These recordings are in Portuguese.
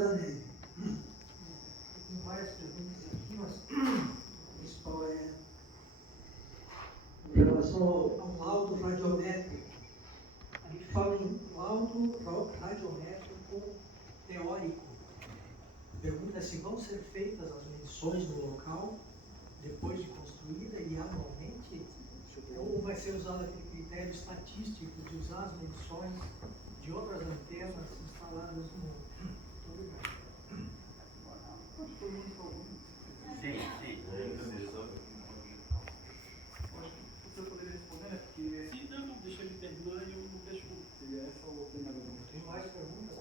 Danelli. Tem várias perguntas aqui, mas a principal é em relação ao laudo radiométrico. A gente fala em laudo radiométrico teórico. A pergunta é se vão ser feitas as medições no local depois de construída e anualmente, ou vai ser usado aquele critério estatístico de usar as medições de outras antenas instaladas no mundo. Muito obrigado. Pode todo mundo falar. Sim, sim. Você poderia responder, né? Porque... Sim, não, deixa ele terminar e eu deixo. Seria essa ou outra pergunta? Tem mais perguntas?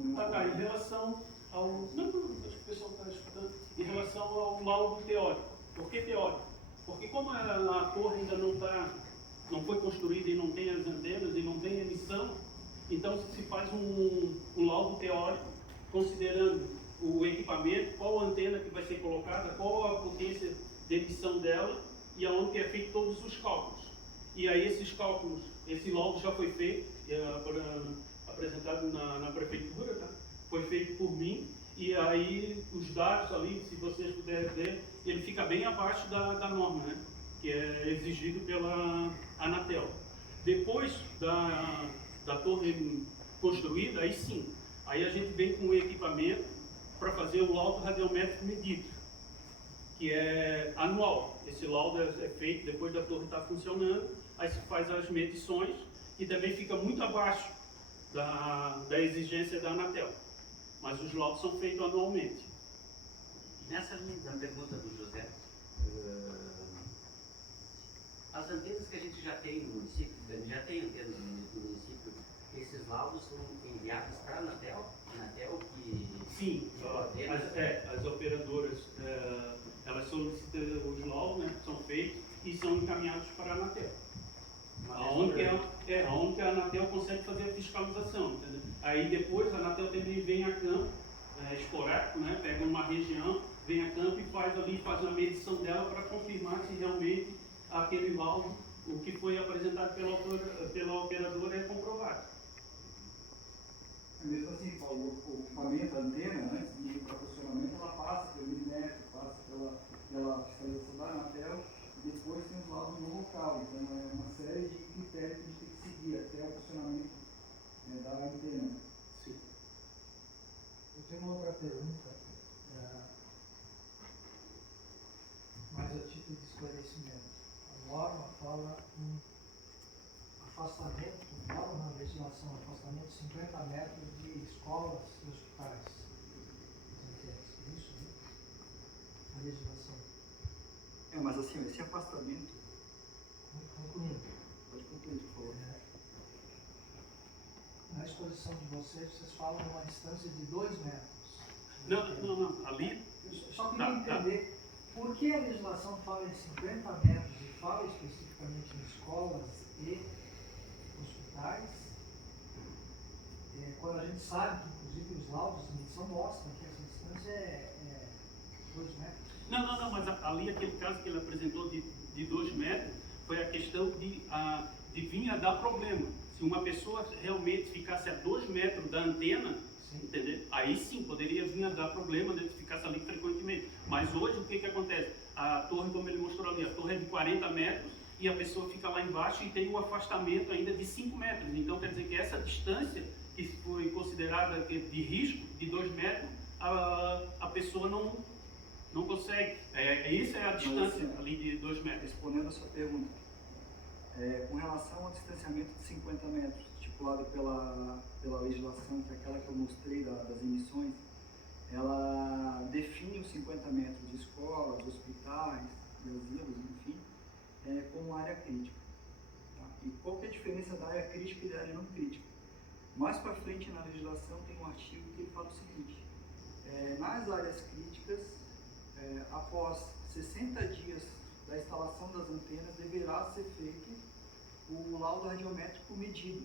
Em relação ao. Não, acho que o pessoal está escutando. Em relação ao laudo teórico. Por que teórico? Porque como a torre ainda não foi construída e não tem as antenas e não tem emissão, então se faz um laudo teórico considerando o equipamento, qual a antena que vai ser colocada, qual a potência de emissão dela e aonde que é feito todos os cálculos. E aí esses cálculos, esse laudo já foi feito, apresentado na prefeitura, tá? Foi feito por mim, e aí os dados ali, se vocês puderem ver, ele fica bem abaixo da norma, né? Que é exigido pela Anatel. Depois da torre construída, aí sim, aí a gente vem com o equipamento para fazer o laudo radiométrico medido, que é anual. Esse laudo é feito depois da torre estar funcionando, aí se faz as medições e também fica muito abaixo da exigência da Anatel. Mas os laudos são feitos anualmente. Nessa linha da pergunta do José, as antenas que a gente já tem no município, já tem antenas no município, esses laudos são enviados para a Anatel que... Sim, as operadoras, elas solicitam os laudos, né, são feitos e são encaminhados para a Anatel. Aonde que a Anatel consegue fazer a fiscalização, entendeu? Aí depois a Anatel também vem a campo, esporádico, né? Pega uma região, vem a campo e faz uma medição dela para confirmar se realmente aquele laudo, o que foi apresentado pela operadora é comprovado. Mesmo assim, Paulo, o equipamento, a antena, antes de ir para funcionamento, ela passa pelo Milimetro, passa pela fiscalização da Anatel e depois tem os laudos no local. Então é uma série de critérios que a gente tem que seguir até o funcionamento da antena. Sim. Eu tenho uma outra pergunta, mais a título de esclarecimento. A norma fala em afastamento, norma na legislação, afastamento de 50 metros de escolas e hospitais. É isso, né? A legislação. Mas assim, esse afastamento... Concluindo. Pode concluir, por favor. Na exposição de vocês falam de uma distância de 2 metros. Não, ali... Eu só queria entender por que a legislação fala em 50 metros e fala especificamente em escolas e hospitais, quando a gente sabe que, inclusive, os laudos de medição mostram que essa distância é 2 metros. Não, mas ali aquele caso que ele apresentou de 2 metros foi a questão de vir a dar problema. Se uma pessoa realmente ficasse a 2 metros da antena, entendeu? Aí sim poderia vir a dar problema de ficasse ali frequentemente. Mas hoje o que acontece? A torre, como ele mostrou ali, a torre é de 40 metros e a pessoa fica lá embaixo e tem um afastamento ainda de 5 metros. Então quer dizer que essa distância que foi considerada de risco, de 2 metros, a pessoa não consegue. Isso é a distância ali de 2 metros. Respondendo a sua pergunta, com relação ao distanciamento de 50 metros, estipulado pela legislação, que é aquela que eu mostrei das emissões, ela define os 50 metros de escolas, hospitais, asilos, enfim, como área crítica. Tá? E qual que é a diferença da área crítica e da área não crítica? Mais para frente na legislação tem um artigo que ele fala o seguinte: nas áreas críticas, após 60 dias da instalação das antenas, deverá ser feito o laudo radiométrico medido.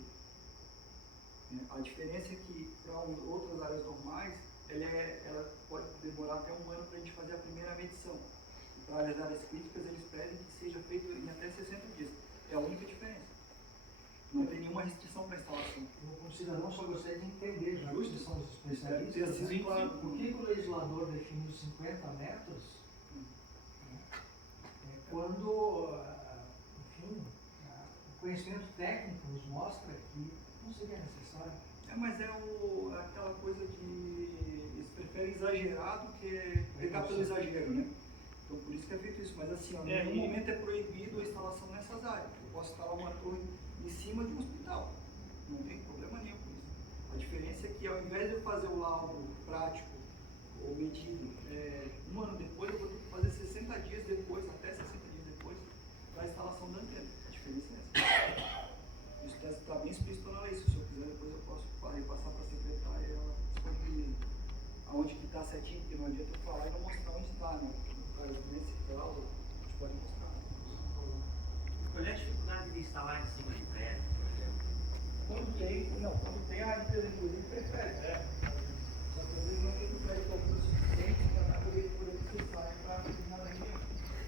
A diferença é que para outras áreas normais, ela pode demorar até 1 ano para a gente fazer a primeira medição. E para as áreas críticas, eles pedem que seja feito em até 60 dias. É a única diferença. Não tem nenhuma restrição para a instalação. No como cidadão, só gostaria de entender, já que Justo. vocês são os Deve ter especialistas, sido claro. por que o legislador definiu 50 metros quando, enfim, o conhecimento técnico nos mostra que não seria necessário? Mas é aquela coisa de eles preferem exagerar do que pegar pelo exagero, né? Então por isso que é feito isso. Mas assim, ó, em nenhum momento é proibido a instalação nessas áreas. Eu posso instalar uma torre em cima de um hospital. Não tem problema nenhum com isso. A diferença é que ao invés de eu fazer o laudo prático ou medido um ano depois, eu vou ter que fazer 60 dias depois, até 60 dias depois, para a instalação da antena. A diferença é essa. Isso está bem explícito na lei. Se o senhor quiser, depois eu posso passar para a secretária e ela disponibiliza. Aonde que está certinho, porque não adianta eu falar e não mostrar onde está, né? Nesse grau, a gente pode mostrar. Qual é a dificuldade de instalar em cima de prédio, por exemplo? Quando tem a empresa, inclusive, prefere. Só que às vezes não tem o prédio altura suficiente para poder processar e para terminar a reunião.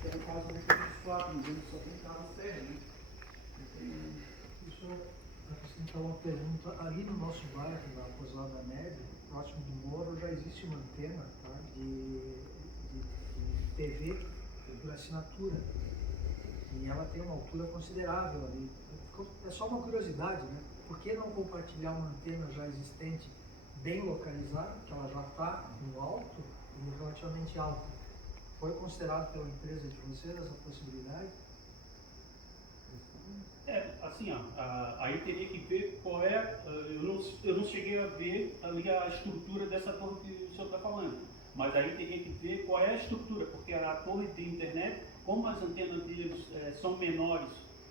Que é o caso do prédio flat, no exemplo, só tem carro terra, né? Isso então uma pergunta, ali no nosso bairro, na Pousada Neve, próximo do Moro, já existe uma antena, tá, de TV por assinatura. E ela tem uma altura considerável ali. É só uma curiosidade, né? Por que não compartilhar uma antena já existente, bem localizada, que ela já está no alto e relativamente alta? Foi considerado pela empresa de vocês essa possibilidade? Assim, aí teria que ver qual é, eu não cheguei a ver ali a estrutura dessa torre que o senhor está falando, mas aí teria que ver qual é a estrutura, porque a torre de internet, como as antenas deles são menores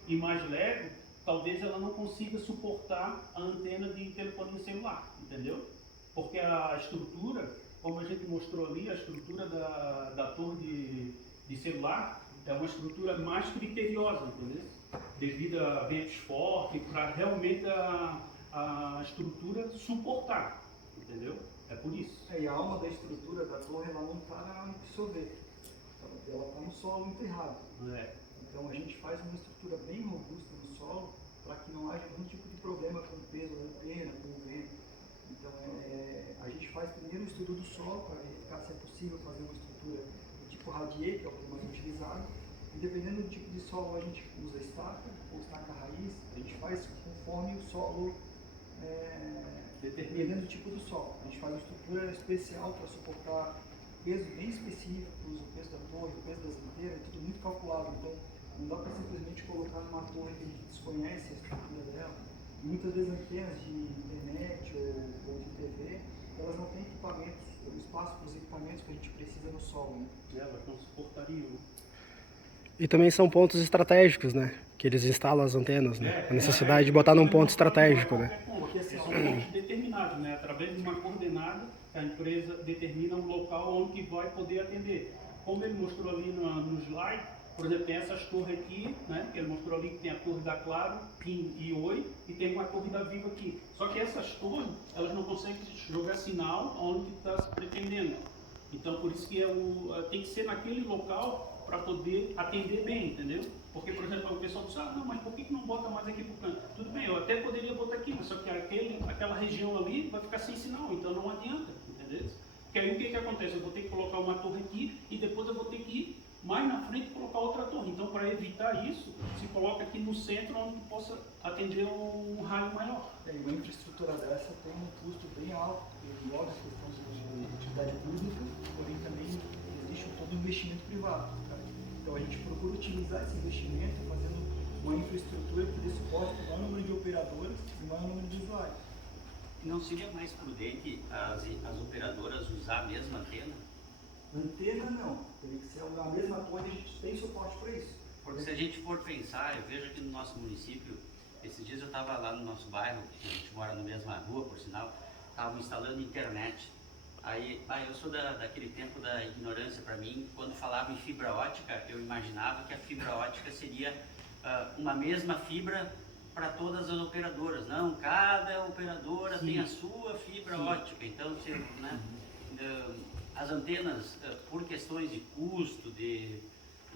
e mais leves, talvez ela não consiga suportar a antena de telefonia celular, entendeu? Porque a estrutura, como a gente mostrou ali, a estrutura da torre de celular é uma estrutura mais criteriosa, entendeu? Devido a ventos fortes, para realmente a estrutura suportar, entendeu? É por isso. E a alma da estrutura da torre, ela não está no sorvete, ela está no solo enterrado. Então a gente faz uma estrutura bem robusta no solo para que não haja nenhum tipo de problema com o peso da antena, com o vento. Então a gente faz primeiro o estudo do solo para verificar se é possível fazer uma estrutura do tipo radier, que é o que é mais utilizado. E dependendo do tipo de solo, a gente usa estaca ou estaca raiz. A gente faz conforme o solo, dependendo do tipo do solo. A gente faz uma estrutura especial para suportar peso bem específico, o peso da torre, o peso das antenas, é tudo muito calculado. Então não dá para simplesmente colocar numa torre que a gente desconhece a estrutura dela. E muitas vezes antenas de internet ou de TV, elas não têm equipamentos, espaço para os equipamentos que a gente precisa no solo. Né? Elas não suportariam. E também são pontos estratégicos, né? Que eles instalam as antenas, né? A necessidade de botar num ponto estratégico, né? Porque são pontos determinados, né? Através de uma coordenada, a empresa determina um local onde que vai poder atender. Como ele mostrou ali no slide, por exemplo, tem essas torres aqui, né? Que ele mostrou ali que tem a torre da Claro, PIN e Oi, e tem uma torre da Vivo aqui. Só que essas torres, elas não conseguem jogar sinal onde está se pretendendo. Então, por isso que tem que ser naquele local para poder atender bem, entendeu? Porque, por exemplo, o pessoal diz, não, mas por que não bota mais aqui pro canto? Tudo bem, eu até poderia botar aqui, mas só que aquela região ali vai ficar sem sinal, então não adianta, entendeu? Porque aí o que acontece? Eu vou ter que colocar uma torre aqui e depois eu vou ter que ir mais na frente e colocar outra torre. Então, para evitar isso, se coloca aqui no centro onde possa atender um raio maior. E uma infraestrutura dessa tem um custo bem alto, porque envolve as questões de utilidade pública, porém também existe todo um investimento privado. Então a gente procura utilizar esse investimento fazendo uma infraestrutura que dê suporte para o maior número de operadoras e o maior número de usuários. Não seria mais prudente as operadoras usar a mesma antena? Antena não, teria que ser a mesma torre, a gente tem suporte para isso. Porque se a gente for pensar, eu vejo aqui no nosso município, esses dias eu estava lá no nosso bairro, a gente mora na mesma rua, por sinal, estavam instalando internet. Aí, eu sou daquele tempo da ignorância. Para mim, quando falava em fibra ótica, eu imaginava que a fibra ótica seria uma mesma fibra para todas as operadoras. Não, cada operadora tem a sua fibra ótica. Então, né, as antenas, por questões de custo,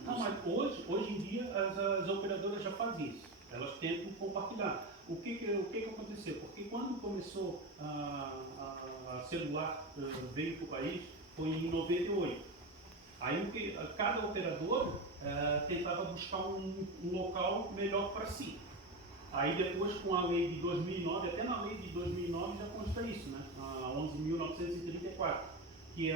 Não, mas hoje em dia as operadoras já fazem isso. Elas tentam compartilhar. o que aconteceu? Porque quando começou a celular veio para o país, foi em 98. Aí cada operador tentava buscar um local melhor para si. Aí depois, com a lei de 2009, até na lei de 2009 já consta isso, né? A 11.934, que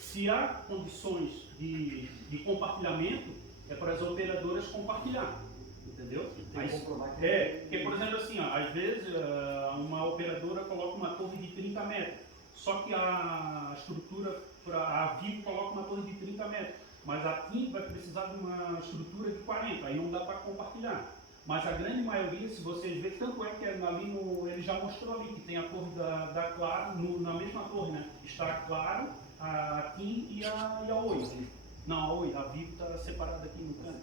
se há condições de compartilhamento, é para as operadoras compartilhar, entendeu? Tem que comprovar que Porque, por exemplo, assim, ó, às vezes uma operadora coloca uma torre de 30 metros, só que a estrutura, a Vivo coloca uma torre de 30 metros, mas a TIM vai precisar de uma estrutura de 40, aí não dá para compartilhar. Mas a grande maioria, se vocês verem, tanto é que ali ele já mostrou ali que tem a torre da Claro, na mesma torre, né? Está a Claro, a TIM e a Oi. Não, a Oi, a Vivo está separada aqui no canto.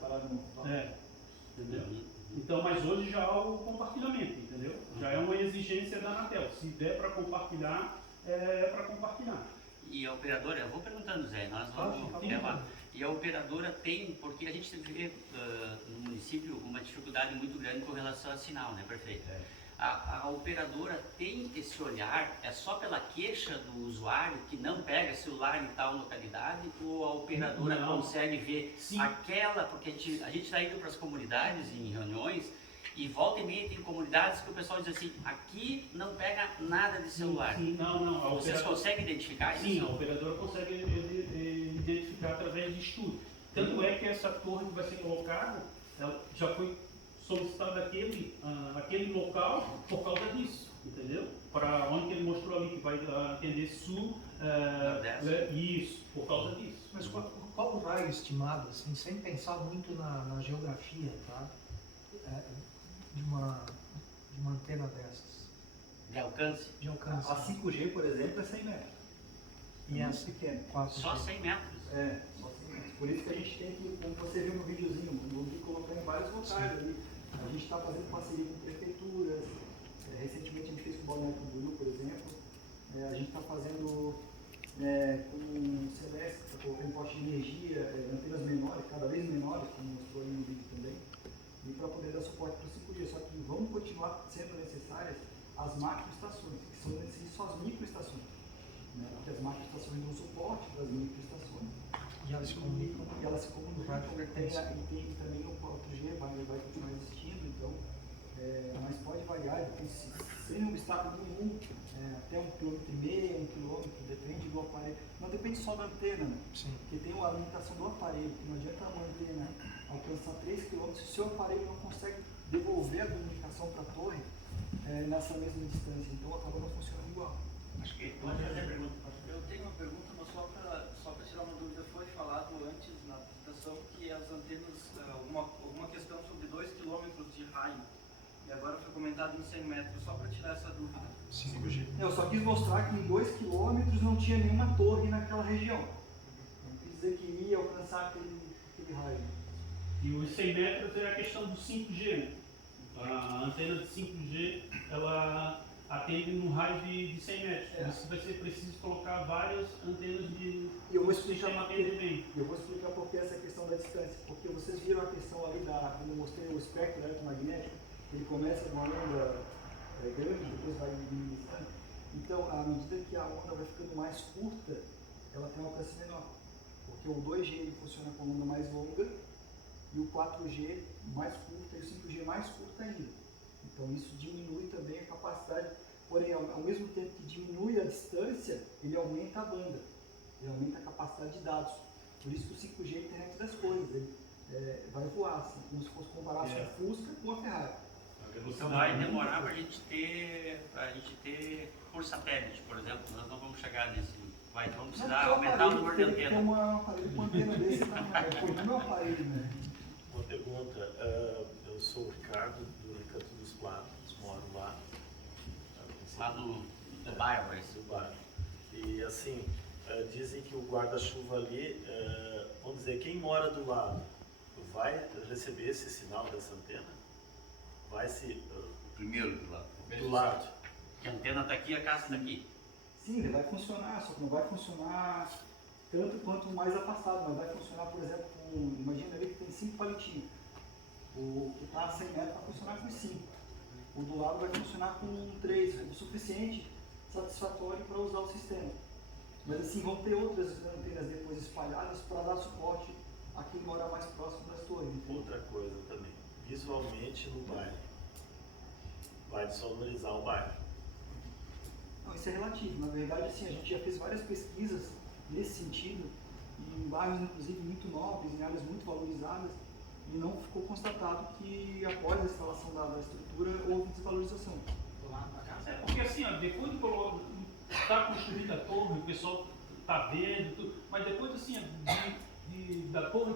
Entendeu? Então, mas hoje já há o compartilhamento, entendeu? Já é uma exigência da Anatel. Se der para compartilhar, é para compartilhar. E a operadora, eu vou perguntando, Zé, nós vamos levar. E a operadora tem, porque a gente vê no município uma dificuldade muito grande com relação a sinal, né, prefeito? A operadora tem esse olhar, é só pela queixa do usuário que não pega celular em tal localidade, ou a operadora consegue ver aquela, porque a gente está indo para as comunidades em reuniões, e volta e meia tem comunidades que o pessoal diz assim, aqui não pega nada de celular. Sim, não. Vocês conseguem identificar isso? Sim, a operadora consegue identificar através de estudo. Tanto é que essa torre que vai ser colocada, ela já foi solicitada aquele local por causa disso, entendeu? Para onde ele mostrou ali, que vai atender sul, isso, por causa disso. Mas qual o raio estimado, assim, sem pensar muito na geografia, tá? De uma antena dessas? De alcance? De alcance. A 5G, por exemplo, é 100 metros. E é essa muito pequeno. 4G? Só 100 metros? Só 100 metros. Por isso que a gente tem que, como você viu no videozinho, o Gui colocou em vários locais ali. A gente está fazendo parceria com prefeituras. Recentemente a gente fez com o Balneário Camboriú, por exemplo. A gente está fazendo com o Celeste, está colocando poste de energia, antenas menores, cada vez menores, como mostrou aí no vídeo também. E para poder dar suporte para o 5G. Só que vão continuar sendo necessárias as macroestações, que são necessárias só as microestações. Porque as macroestações dão suporte para as microestações. E elas se comunicam. E elas se comunicam. E também o 4G vai continuar existindo, então, mas pode variar, sem um obstáculo nenhum, até 1,5 km, 1 km, depende do aparelho. Não depende só da antena, né? Sim. Porque tem a limitação do aparelho, que não adianta uma antena alcançar 3 km se o seu aparelho não consegue devolver a comunicação para a torre nessa mesma distância, então acaba não funcionando igual. Acho que pode fazer a pergunta. Eu tenho uma pergunta, mas só para tirar uma dúvida. Foi falado antes na apresentação que as antenas, alguma questão sobre 2 km de raio, e agora foi comentado em 100 metros, só para tirar essa dúvida. 5G. Eu só quis mostrar que em 2 km não tinha nenhuma torre naquela região. Não quis dizer que ia alcançar aquele raio. E os 100 metros é a questão do 5G, né? A antena de 5G, ela atende num raio de 100 metros. Por isso vai ser preciso colocar várias antenas de E eu vou explicar sistema atendimento. por que essa questão da distância. Porque vocês viram a questão ali quando eu mostrei o espectro eletromagnético, ele começa com uma onda grande, depois vai diminuindo. Então, à medida que a onda vai ficando mais curta, ela tem um alcance menor. Porque o 2G ele funciona com onda mais longa, e o 4G mais curta, e o 5G mais curta ainda. Então isso diminui também a capacidade, porém ao mesmo tempo que diminui a distância, ele aumenta a banda, ele aumenta a capacidade de dados. Por isso que o 5G é a internet das coisas, ele vai voar, assim, como se fosse comparar a Fusca com a Ferrari. Então vai demorar para a gente ter por satélite, por exemplo, nós não vamos chegar nesse. Vamos precisar aumentar o número de antenas. Tem um aparelho com antena desse, foi o meu aparelho, né? Uma pergunta, eu sou o Ricardo, do Recanto dos Planos, moro lá. Lá do bairro, do bairro. E assim, dizem que o guarda-chuva ali, vamos dizer, quem mora do lado vai receber esse sinal dessa antena? Vai se... Primeiro do lado. Do lado. Que a antena está aqui, a casa está aqui. Sim, ele vai funcionar, só que não vai funcionar tanto quanto mais afastado, mas vai funcionar, por exemplo, imagina ali que tem 5 palitinhos. O que está a 100 metros vai funcionar com 5. O do lado vai funcionar com 3, o suficiente, satisfatório para usar o sistema. Mas assim, vão ter outras antenas depois espalhadas para dar suporte a quem mora mais próximo das torres. Outra coisa também, visualmente no bairro, vai desvalorizar o bairro. Não, isso é relativo. Na verdade, assim, a gente já fez várias pesquisas nesse sentido, em bairros, inclusive, muito nobres, em áreas muito valorizadas, e não ficou constatado que após a instalação da estrutura houve desvalorização. É porque assim, ó, depois de estar construída a torre, o pessoal está vendo, tudo, mas depois assim, da torre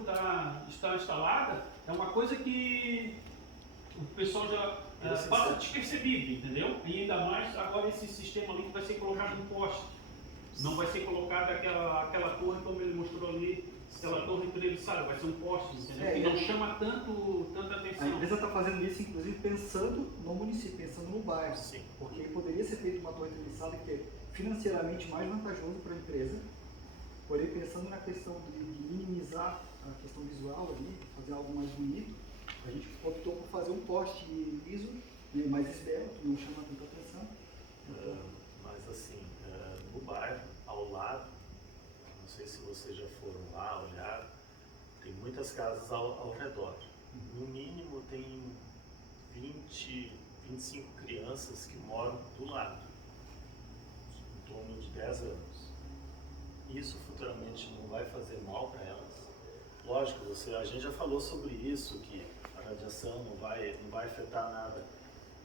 estar instalada, é uma coisa que o pessoal já passa despercebido, entendeu? E ainda mais agora esse sistema ali que vai ser colocado no poste. Não vai ser colocada aquela torre como ele mostrou ali, aquela torre entrevissada, vai ser um poste, entendeu? Que não chama tanta A atenção. empresa está fazendo isso, inclusive, pensando no município, pensando no bairro. Sim. Porque poderia ser feito uma torre entrevissada que é financeiramente mais vantajoso para a empresa, porém pensando na questão de minimizar a questão visual ali, fazer algo mais bonito, a gente optou por fazer um poste liso, né, mais esbelto, não chama tanta atenção. Mas assim, no bairro, ao lado, não sei se vocês já foram lá olhar, tem muitas casas ao redor. No mínimo tem 20, 25 crianças que moram do lado, em torno de 10 anos. Isso futuramente não vai fazer mal para elas? Lógico, a gente já falou sobre isso, que a radiação não vai afetar nada,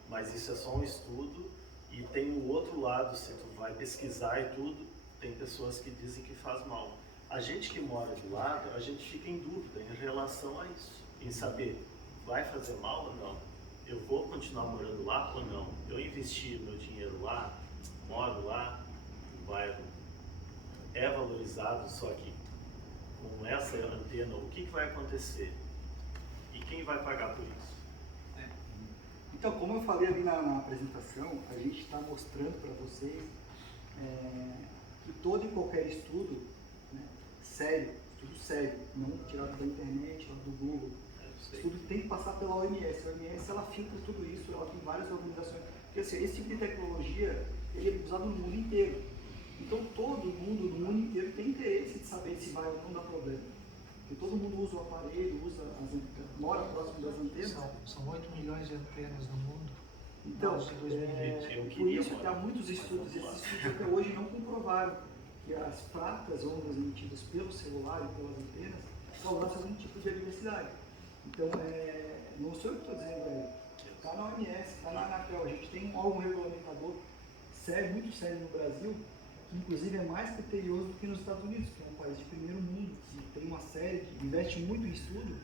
mas isso é só um estudo. E tem o outro lado, se tu vai pesquisar e tudo, tem pessoas que dizem que faz mal. A gente que mora do lado, a gente fica em dúvida em relação a isso, em saber, vai fazer mal ou não? Eu vou continuar morando lá ou não? Eu investi meu dinheiro lá, moro lá, o bairro é valorizado, só que com essa antena, o que vai acontecer? E quem vai pagar por isso? Então, como eu falei ali na apresentação, a gente está mostrando para vocês que todo e qualquer estudo, né, sério, estudo sério, não tirado da internet ou do Google, estudo tem que passar pela OMS. A OMS, ela filtra tudo isso, ela tem várias organizações. Porque assim, esse tipo de tecnologia, ele é usado no mundo inteiro. Então, todo mundo no mundo inteiro tem interesse de saber se vai ou não dar problema. Porque todo mundo usa o aparelho, mora próximo das antenas. São 8 milhões de antenas no mundo. Então, Nossa, 2020. por isso que há muitos estudos, esses estudos até hoje não comprovaram que as fracas ondas emitidas pelo celular e pelas antenas causassem algum tipo de adversidade. Então, não sou eu que estou dizendo, está na OMS, está na Anatel. A gente tem um órgão regulamentador sério, muito sério no Brasil, que inclusive é mais criterioso do que nos Estados Unidos, que é um país de primeiro mundo, que tem uma série, que investe muito em estudo,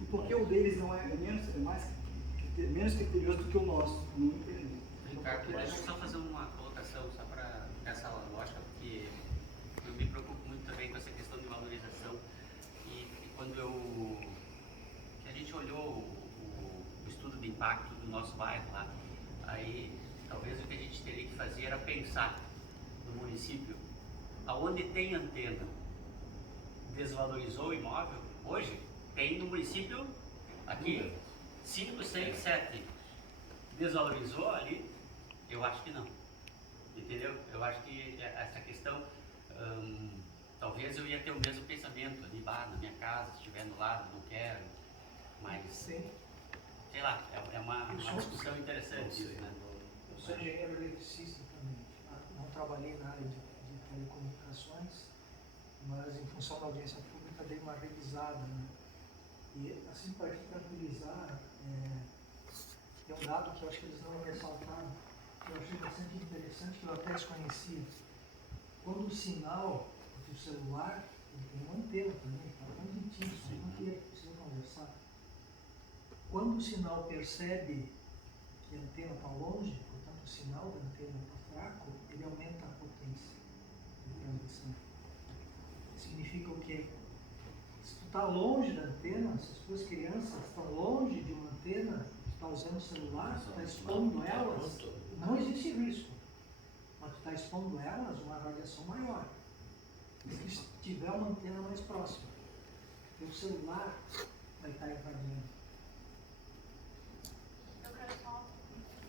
e porque o deles não menos criterioso do que o nosso, não entendo. Ricardo, deixa eu só fazer uma colocação, só para essa lógica, porque eu me preocupo muito também com essa questão de valorização. E quando que a gente olhou o estudo de impacto do nosso bairro lá, aí talvez o que a gente teria que fazer era pensar no município, aonde tem antena, desvalorizou o imóvel, hoje tem no município aqui 5, 6, 7, desvalorizou ali, eu acho que não, entendeu? Eu acho que essa questão, talvez eu ia ter o mesmo pensamento ali, na minha casa, se estiver no lado, não quero, mas, Sim. sei lá, é uma discussão interessante isso, né? Eu sou engenheiro eletricista também. Não trabalhei na área de telecomunicações, mas em função da audiência pública dei uma revisada, né? E assim, para te tranquilizar, tem um dado que eu acho que eles não ressaltaram, que eu achei bastante interessante, que eu até desconhecia. Quando o sinal do celular, ele tem uma antena também, está bonitinho, só uma antena, precisa conversar. Quando o sinal percebe que a antena está longe, portanto o sinal da antena está fraco, ele aumenta a potência de transmissão. Significa o quê? Se tu está longe da antena, se as tuas crianças estão longe de uma antena, tu está usando o celular, tu está expondo elas, não existe risco, mas tu está expondo elas uma radiação maior do que se tiver uma antena mais próxima. Porque o celular vai estar irradiando.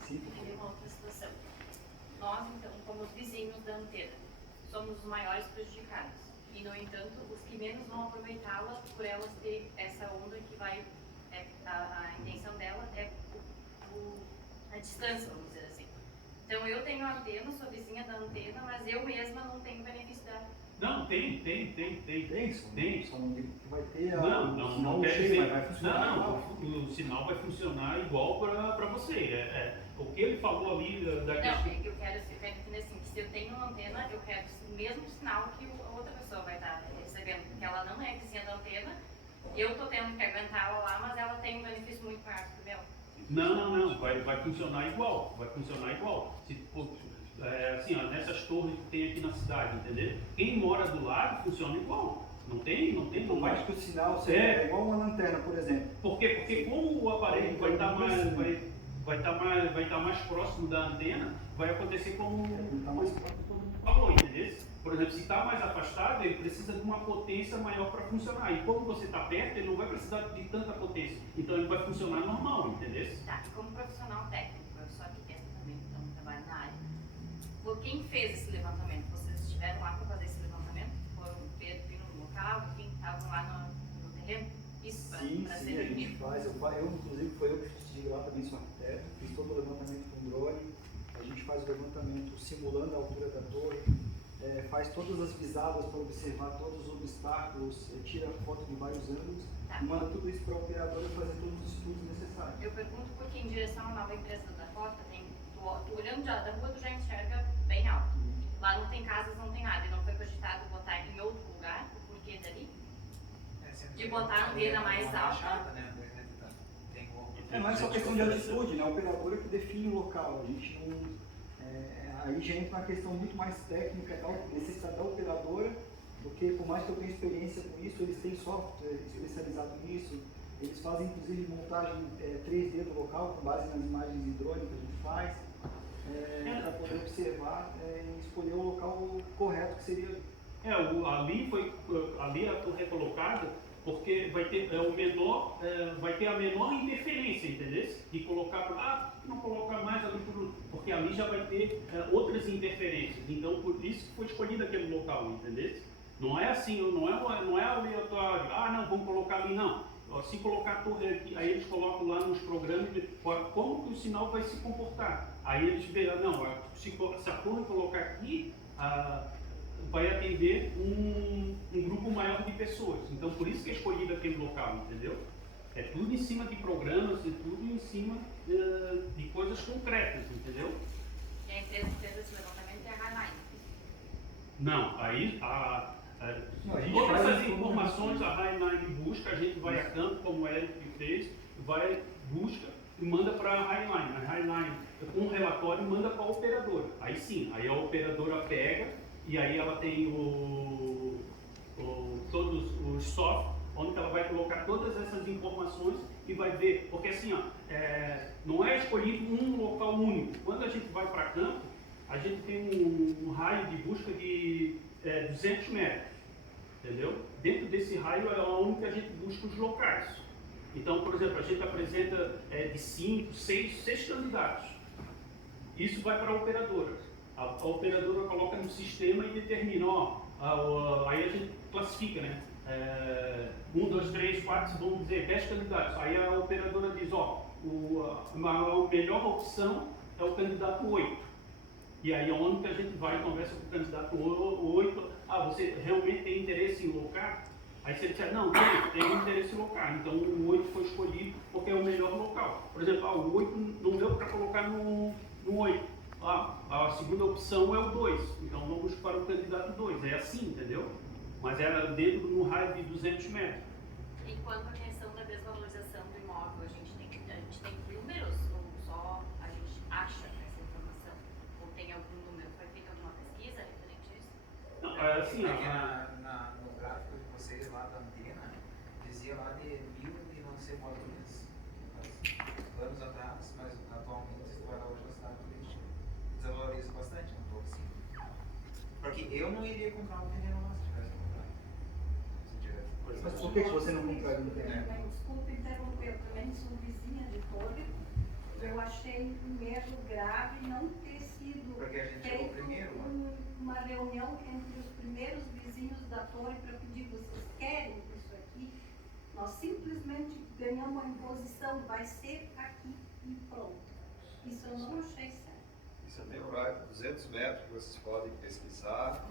específico? Tem uma outra situação. Nós, então, como os vizinhos da antena, somos os maiores prejudicados. E, no entanto, os que menos vão aproveitá-la por elas ter essa onda que vai... a intenção dela é a distância, vamos dizer assim. Então, eu tenho a antena, sou vizinha da antena, mas eu mesma não tenho benefício dela. Não, tem. Só não digo que vai ter Não quer cheio, dizer. mas vai funcionar. Não, o sinal vai funcionar igual para você. O que ele falou ali da Não, questão. eu quero entender assim, que se eu tenho uma antena, eu quero o mesmo sinal que a outra pessoa vai estar recebendo, porque ela não é vizinha da antena, eu estou tendo que aguentar ela lá, mas ela tem um benefício muito maior que o meu. Não, vai funcionar igual. Assim, ó, nessas torres que tem aqui na cidade, entendeu? Quem mora do lado funciona igual. Não Por vai. mais que o sinal seja igual uma lanterna, por exemplo. Porque como o aparelho vai estar mais próximo da antena, vai acontecer como Está mais próximo. todo mundo falou, entendeu? Por exemplo, se está mais afastado, ele precisa de uma potência maior para funcionar. E como você está perto, ele não vai precisar de tanta potência. Então ele vai funcionar normal, entendeu? Tá, e como profissional técnico, eu sou arquiteta também, então trabalho na área. Por quem fez esse levantamento? Vocês estiveram lá para fazer esse levantamento? Foram ver no local, enfim, estavam lá no terreno? Isso para Sim, ser a gente definido? faz. Inclusive, foi eu que estive lá também, sou arquiteto, fiz todo o levantamento com drone. A gente faz o levantamento simulando a altura da torre, faz todas as visadas para observar todos os obstáculos, tira foto de vários ângulos Tá. e manda tudo isso para a operadora fazer todos os estudos necessários. Eu pergunto porque em direção à nova empresa da Costa, tu olhando da rua, tu já enxerga bem alto. Lá não tem casas, não tem nada. E não foi cogitado botar em outro lugar, o porquê dali? De botar a antena mais alta. Não é só questão de altitude, né? A operadora que define o local. A gente não. Aí já entra uma questão muito mais técnica da necessidade da operadora, porque por mais que eu tenha experiência com isso, eles têm software especializado nisso. Eles fazem inclusive montagem 3D do local com base nas imagens de drone que a gente faz, para poder observar e escolher o local correto que seria. Ali a torre é colocada porque vai ter vai ter a menor interferência, entendeu? De colocar não colocar mais ali porque ali já vai ter outras interferências. Então por isso que foi escolhido aquele local, entendeu? Não é assim, não é aleatório. Não, vamos colocar ali não. Se colocar a torre aqui, aí eles colocam lá nos programas como que o sinal vai se comportar. Aí eles verão, não, se a torre colocar aqui, vai atender um grupo maior de pessoas. Então, por isso que é escolhido aquele local, entendeu? É tudo em cima de programas e tudo em cima de coisas concretas, entendeu? E a empresa que fez esse levantamento é a Highline. Não, aí Não, a gente todas faz essas isso informações a Highline busca, a gente vai a campo, como o Eric fez, busca e manda para a Highline. A Highline, com um relatório, manda para a operadora. Aí sim, aí a operadora pega e aí ela tem todos os softwares, onde ela vai colocar todas essas informações e vai ver, porque assim, não é escolhido um local único. Quando a gente vai para campo, a gente tem um raio de busca de 200 metros, entendeu? Dentro desse raio é onde a gente busca os locais. Então, por exemplo, a gente apresenta de 5, 6 candidatos. Isso vai para a operadora. A operadora coloca no sistema e determina, aí a gente classifica, né? 1, 2, 3, 4, vamos dizer 10 candidatos. Aí a operadora diz, a melhor opção é o candidato 8. E aí é onde que a gente vai e conversa com o candidato 8, você realmente tem interesse em locar? Aí você disser, não, tem interesse em locar. Então o 8 foi escolhido porque é o melhor local. Por exemplo, o 8 não deu para colocar no 8. A segunda opção é o 2, então vamos para o candidato 2, é assim, entendeu? Mas era dentro no raio de 200 metros. E quanto à questão da desvalorização do imóvel, a gente tem números ou só a gente acha essa informação? Ou tem algum número? Foi feita alguma pesquisa referente a isso? Não, assim, no gráfico de vocês lá da antena, dizia lá de 1.009 bolinhas anos atrás, mas atualmente se vai lá hoje está desvaloriza bastante, um pouco assim. Porque eu não iria comprar um terreno lá se tivesse comprado. Mas por que você não compraria um terreno? Desculpe interromper, eu também sou vizinha de torre eu achei um erro grave não ter sido Porque a gente chegou feito primeiro, né? uma reunião entre os primeiros vizinhos da torre para pedir, vocês querem isso aqui? Nós simplesmente ganhamos a imposição, vai ser aqui e pronto. Isso eu não achei certo. Isso é bem horário, 200 metros que vocês podem pesquisar.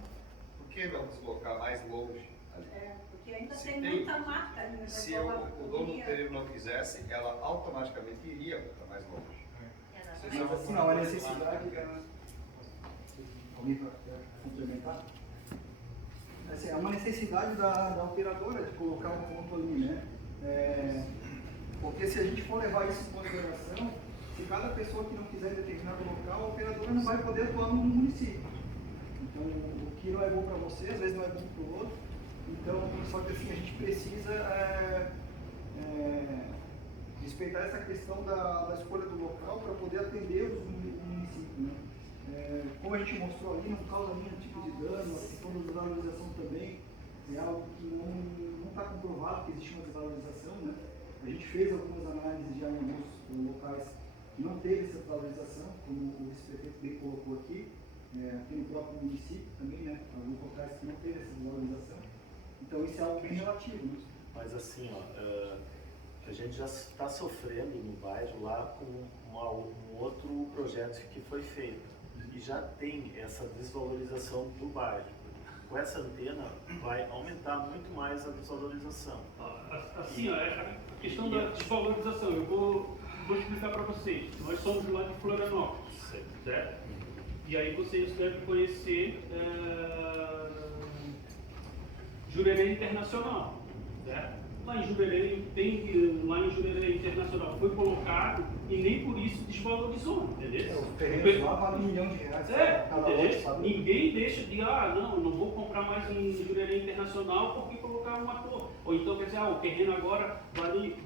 Por que não deslocar mais longe ali? Porque ainda Se tem tem- muita mata ainda. Se o dono do terreno não quisesse, ela automaticamente iria para mais longe. Mas assim, não, a necessidade alguém para complementar? Assim, é uma necessidade da operadora de colocar um ponto ali, né? Porque se a gente for levar isso em consideração, se cada pessoa que não quiser em determinado local, a operadora não vai poder atuar no município. Então, o que não é bom para você, às vezes não é bom para o outro. Então, só que assim, a gente precisa respeitar essa questão da escolha do local para poder atender os municípios, né? Como a gente mostrou ali, não causa nenhum tipo de dano, a questão da desvalorização também é algo que não está comprovado que existe uma desvalorização, né? A gente fez algumas análises já em alguns locais que não teve essa desvalorização, como o vice-prefeito bem colocou aqui, aqui no próprio município também, né? Alguns locais que não teve essa desvalorização. Então isso é algo bem relativo, né? Mas assim, ó, a gente já está sofrendo no bairro lá com um outro projeto que foi feito e já tem essa desvalorização do bairro. Com essa antena vai aumentar muito mais a desvalorização. Assim, ó, a questão da desvalorização, eu vou explicar para vocês. Nós somos lá de Florianópolis, certo? E aí vocês devem conhecer Jurerê Internacional, certo? Lá em Jurerê Internacional foi colocado e nem por isso desvalorizou, entendeu? O terreno lá vale R$1 milhão cada lote, sabe? Ninguém deixa de, não vou comprar mais em Jurerê Internacional porque colocar uma torre. Ou então quer dizer, o terreno agora vale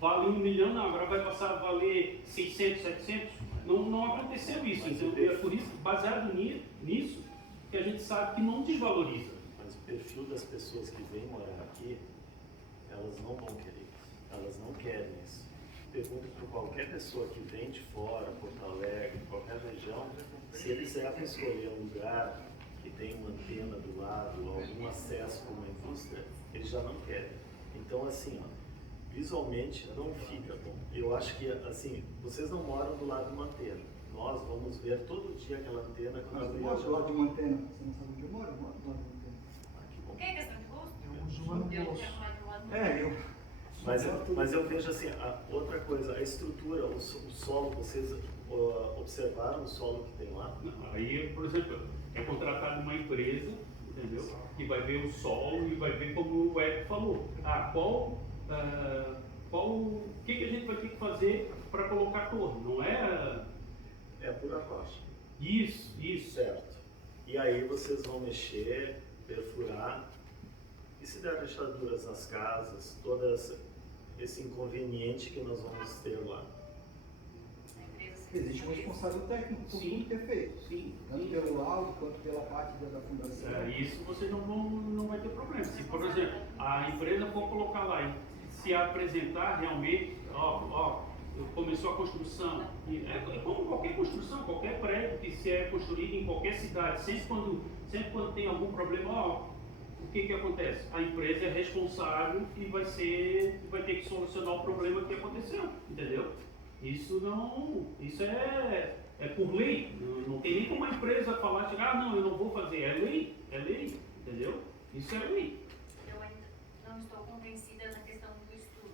R$1 milhão, não, agora vai passar a valer 600, 700. Não aconteceu isso, então é por isso, baseado nisso, que a gente sabe que não desvaloriza. Mas o perfil das pessoas que vêm morar aqui, elas não vão querer isso, elas não querem isso. Pergunto para qualquer pessoa que vem de fora, Porto Alegre, qualquer região, se eles devem escolher um lugar que tem uma antena do lado, algum acesso com uma indústria, eles já não querem. Então, assim, ó, visualmente não fica bom. Eu acho que, assim, vocês não moram do lado de uma antena. Nós vamos ver todo dia aquela antena. Mas eu moro do lado de uma antena. Você não sabe onde eu moro? Eu moro do lado de uma antena. Que bom. O que é questão de gosto? Eu uso uma no bolso. Mas eu vejo assim, outra coisa, a estrutura, o solo, vocês observaram o solo que tem lá? Aí, por exemplo, é contratado uma empresa, entendeu? Que vai ver o solo e vai ver como o Ed falou. O que a gente vai ter que fazer para colocar torre? Não é... É pura rocha. Isso. Certo. E aí vocês vão mexer, perfurar, e se der rachaduras nas casas, todo esse inconveniente que nós vamos ter lá. Existe um responsável técnico por tudo que é feito. Sim. Tanto pelo laudo quanto pela parte da fundação. Isso vocês não vai ter problema. Se, por exemplo, a empresa for colocar lá e se apresentar realmente, começou a construção, como qualquer construção, qualquer prédio que se é construído em qualquer cidade, sempre quando tem algum problema, o que acontece? A empresa é responsável e vai ter que solucionar o problema que aconteceu, entendeu? Isso é por lei, não tem nem como a empresa falar, não, eu não vou fazer, é lei, entendeu? Isso é lei. Eu ainda não estou convencida na questão do estudo,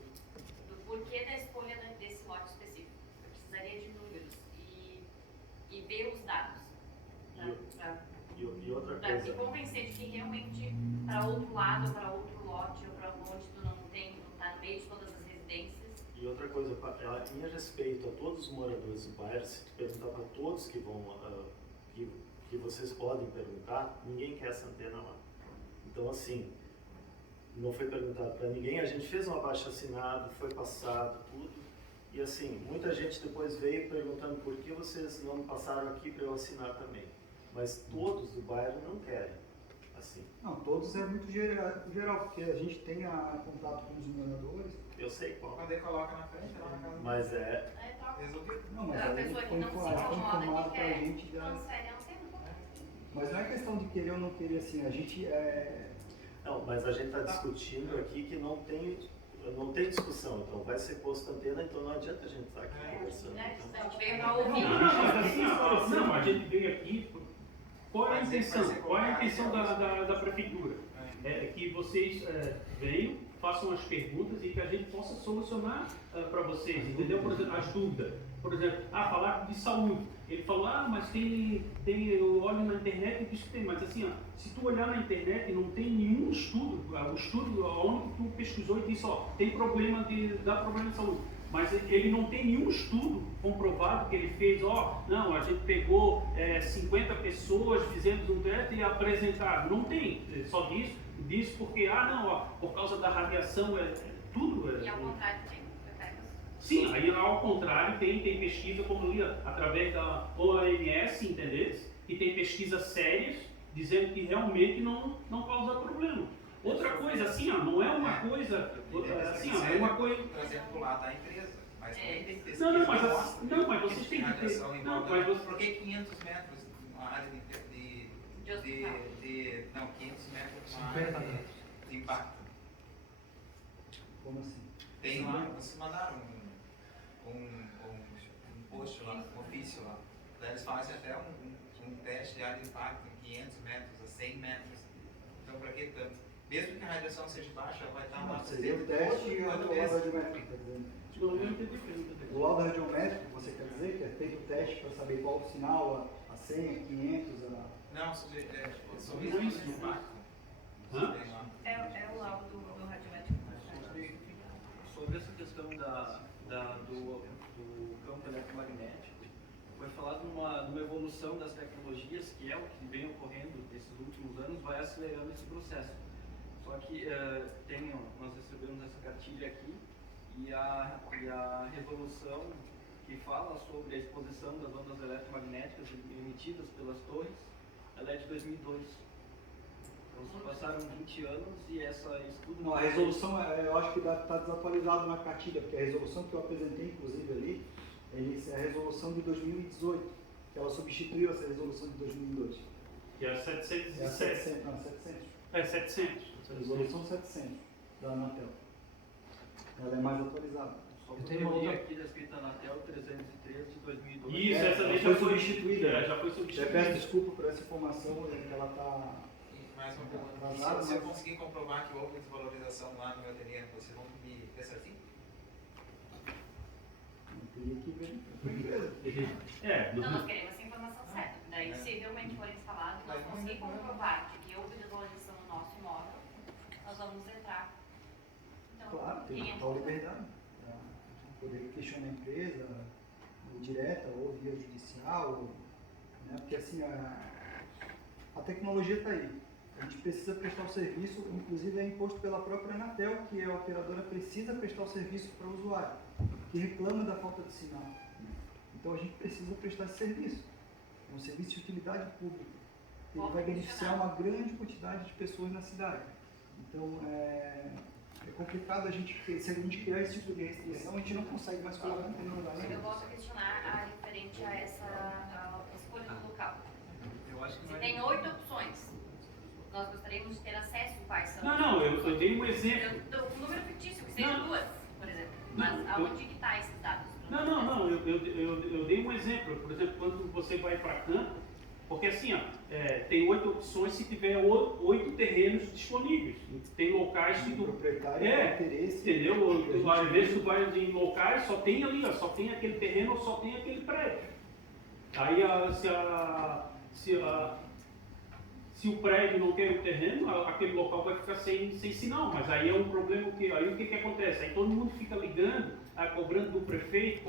do porquê da escolha desse lote específico. Eu precisaria de números e ver os dados. E outra Para se coisa... convencer de que realmente para outro lado, para outro lote, ou para onde tu não está no meio de todas as residências. E outra coisa, em respeito a todos os moradores do bairro, se tu perguntar para todos que vão, que vocês podem perguntar, ninguém quer essa antena lá. Então, assim, não foi perguntado para ninguém, a gente fez um abaixo-assinado, foi passado, tudo. E assim, muita gente depois veio perguntando por que vocês não passaram aqui para eu assinar também. Mas todos do bairro não querem. assim. Não, todos é muito geral, porque a gente tem contato com os moradores. Eu sei qual. Quando ele coloca na frente, lá na casa Mas é. resolvido. Não, mas A aí pessoa que foi não se incomoda, informado que pra quer, gente já. transfere a antena. Mas não é questão de querer ou não querer, assim, a gente Não, mas a gente está discutindo aqui que não tem discussão, então vai ser posto antena, então não adianta a gente estar aqui conversando. A gente veio para ouvir. Mas assim, não, a gente veio aqui. Qual é a intenção? Qual é a intenção da prefeitura? É que vocês venham, façam as perguntas e que a gente possa solucionar para vocês, entendeu? Por exemplo, as dúvidas. Por exemplo, falar de saúde. Ele falou, mas eu olho na internet e diz que tem, mas assim, se tu olhar na internet não tem nenhum estudo, o estudo onde tu pesquisou e disse, tem problema dá problema de saúde. Mas ele não tem nenhum estudo comprovado que ele fez, não, a gente pegou 50 pessoas, fizemos um teste e apresentaram. Não tem, só diz porque, por causa da radiação, tudo. E ao contrário tem. Sim, aí ao contrário tem pesquisa, como eu li, através da OMS, entendeu? E tem pesquisas sérias dizendo que realmente não causa problema. Outra coisa, assim, não é uma coisa, assim, é uma coisa... Trazendo para o lado da empresa, mas também tem pesquisa. Mas vocês têm que ter... Por que 500 metros numa área de 500 metros numa área de impacto? Como assim? Tem lá, vocês mandaram um post lá, um ofício lá. Daí eles fazem até um teste de área de impacto em 500 metros a 100 metros. Então, para que tanto? Mesmo que a radiação seja baixa, ela vai estar lá. Seria o teste e o laudo radiométrico, quer dizer. O laudo radiométrico, você quer dizer que é feito o teste para saber qual o sinal, a 100, a 500, Não, sobre isso de impacto. É o laudo do radiométrico. Sobre essa questão do campo eletromagnético, foi falado numa evolução das tecnologias, que é o que vem ocorrendo nesses últimos anos, vai acelerando esse processo. Só que nós recebemos essa cartilha aqui e a resolução que fala sobre a exposição das ondas eletromagnéticas emitidas pelas torres, ela é de 2002. Então, passaram 20 anos e essa estudo... Não, a resolução, eu acho que está desatualizado na cartilha, porque a resolução que eu apresentei, inclusive, ali, é a resolução de 2018, que ela substituiu essa resolução de 2002. Que é a 707. É a 700, não, 700. É 700. Resolução 700 da Anatel. Ela é mais atualizada. Só porque eu li aqui da escrita Anatel 303 de 2002. Isso, essa lei já foi substituída. Já foi substituída. Eu peço desculpa por essa informação, ela está... Mais uma pergunta. Se eu conseguir comprovar que houve desvalorização lá no meu ateliê, vocês vão me ter certinho? Eu teria que ver. Então nós queremos essa informação certa. Daí, se realmente for instalado, nós conseguimos comprovar de que houve desvalorização no nosso imóvel, nós vamos entrar. Então, Claro, tem total liberdade. Poder questionar a empresa, ou direta, ou via judicial, né? Porque assim, a tecnologia está aí. A gente precisa prestar o serviço, inclusive é imposto pela própria Anatel, que a operadora precisa prestar o serviço para o usuário, que reclama da falta de sinal. Então a gente precisa prestar esse serviço. É um serviço de utilidade pública. Ele vai beneficiar uma grande quantidade de pessoas na cidade. Então é complicado se a gente criar esse tipo de restrição, a gente não consegue mais colocar no lugar. Eu volto a questionar referente a essa escolha do local. Se tem 8 opções, nós gostaríamos de ter acesso quais são. Não, eu dei um exemplo. Um número fictício, que seja 2, por exemplo. Mas aonde que está esses dados? Não, eu dei um exemplo. Por exemplo, quando você vai para campo, porque assim, tem 8 opções se tiver 8 terrenos disponíveis. Tem locais que tu... proprietário interesse. Entendeu? Às vezes tu vai em locais, só tem ali, só tem aquele terreno ou só tem aquele prédio. Aí se o prédio não tem o terreno, aquele local vai ficar sem sinal. Mas aí é um problema aí o que acontece? Aí todo mundo fica ligando, cobrando do prefeito,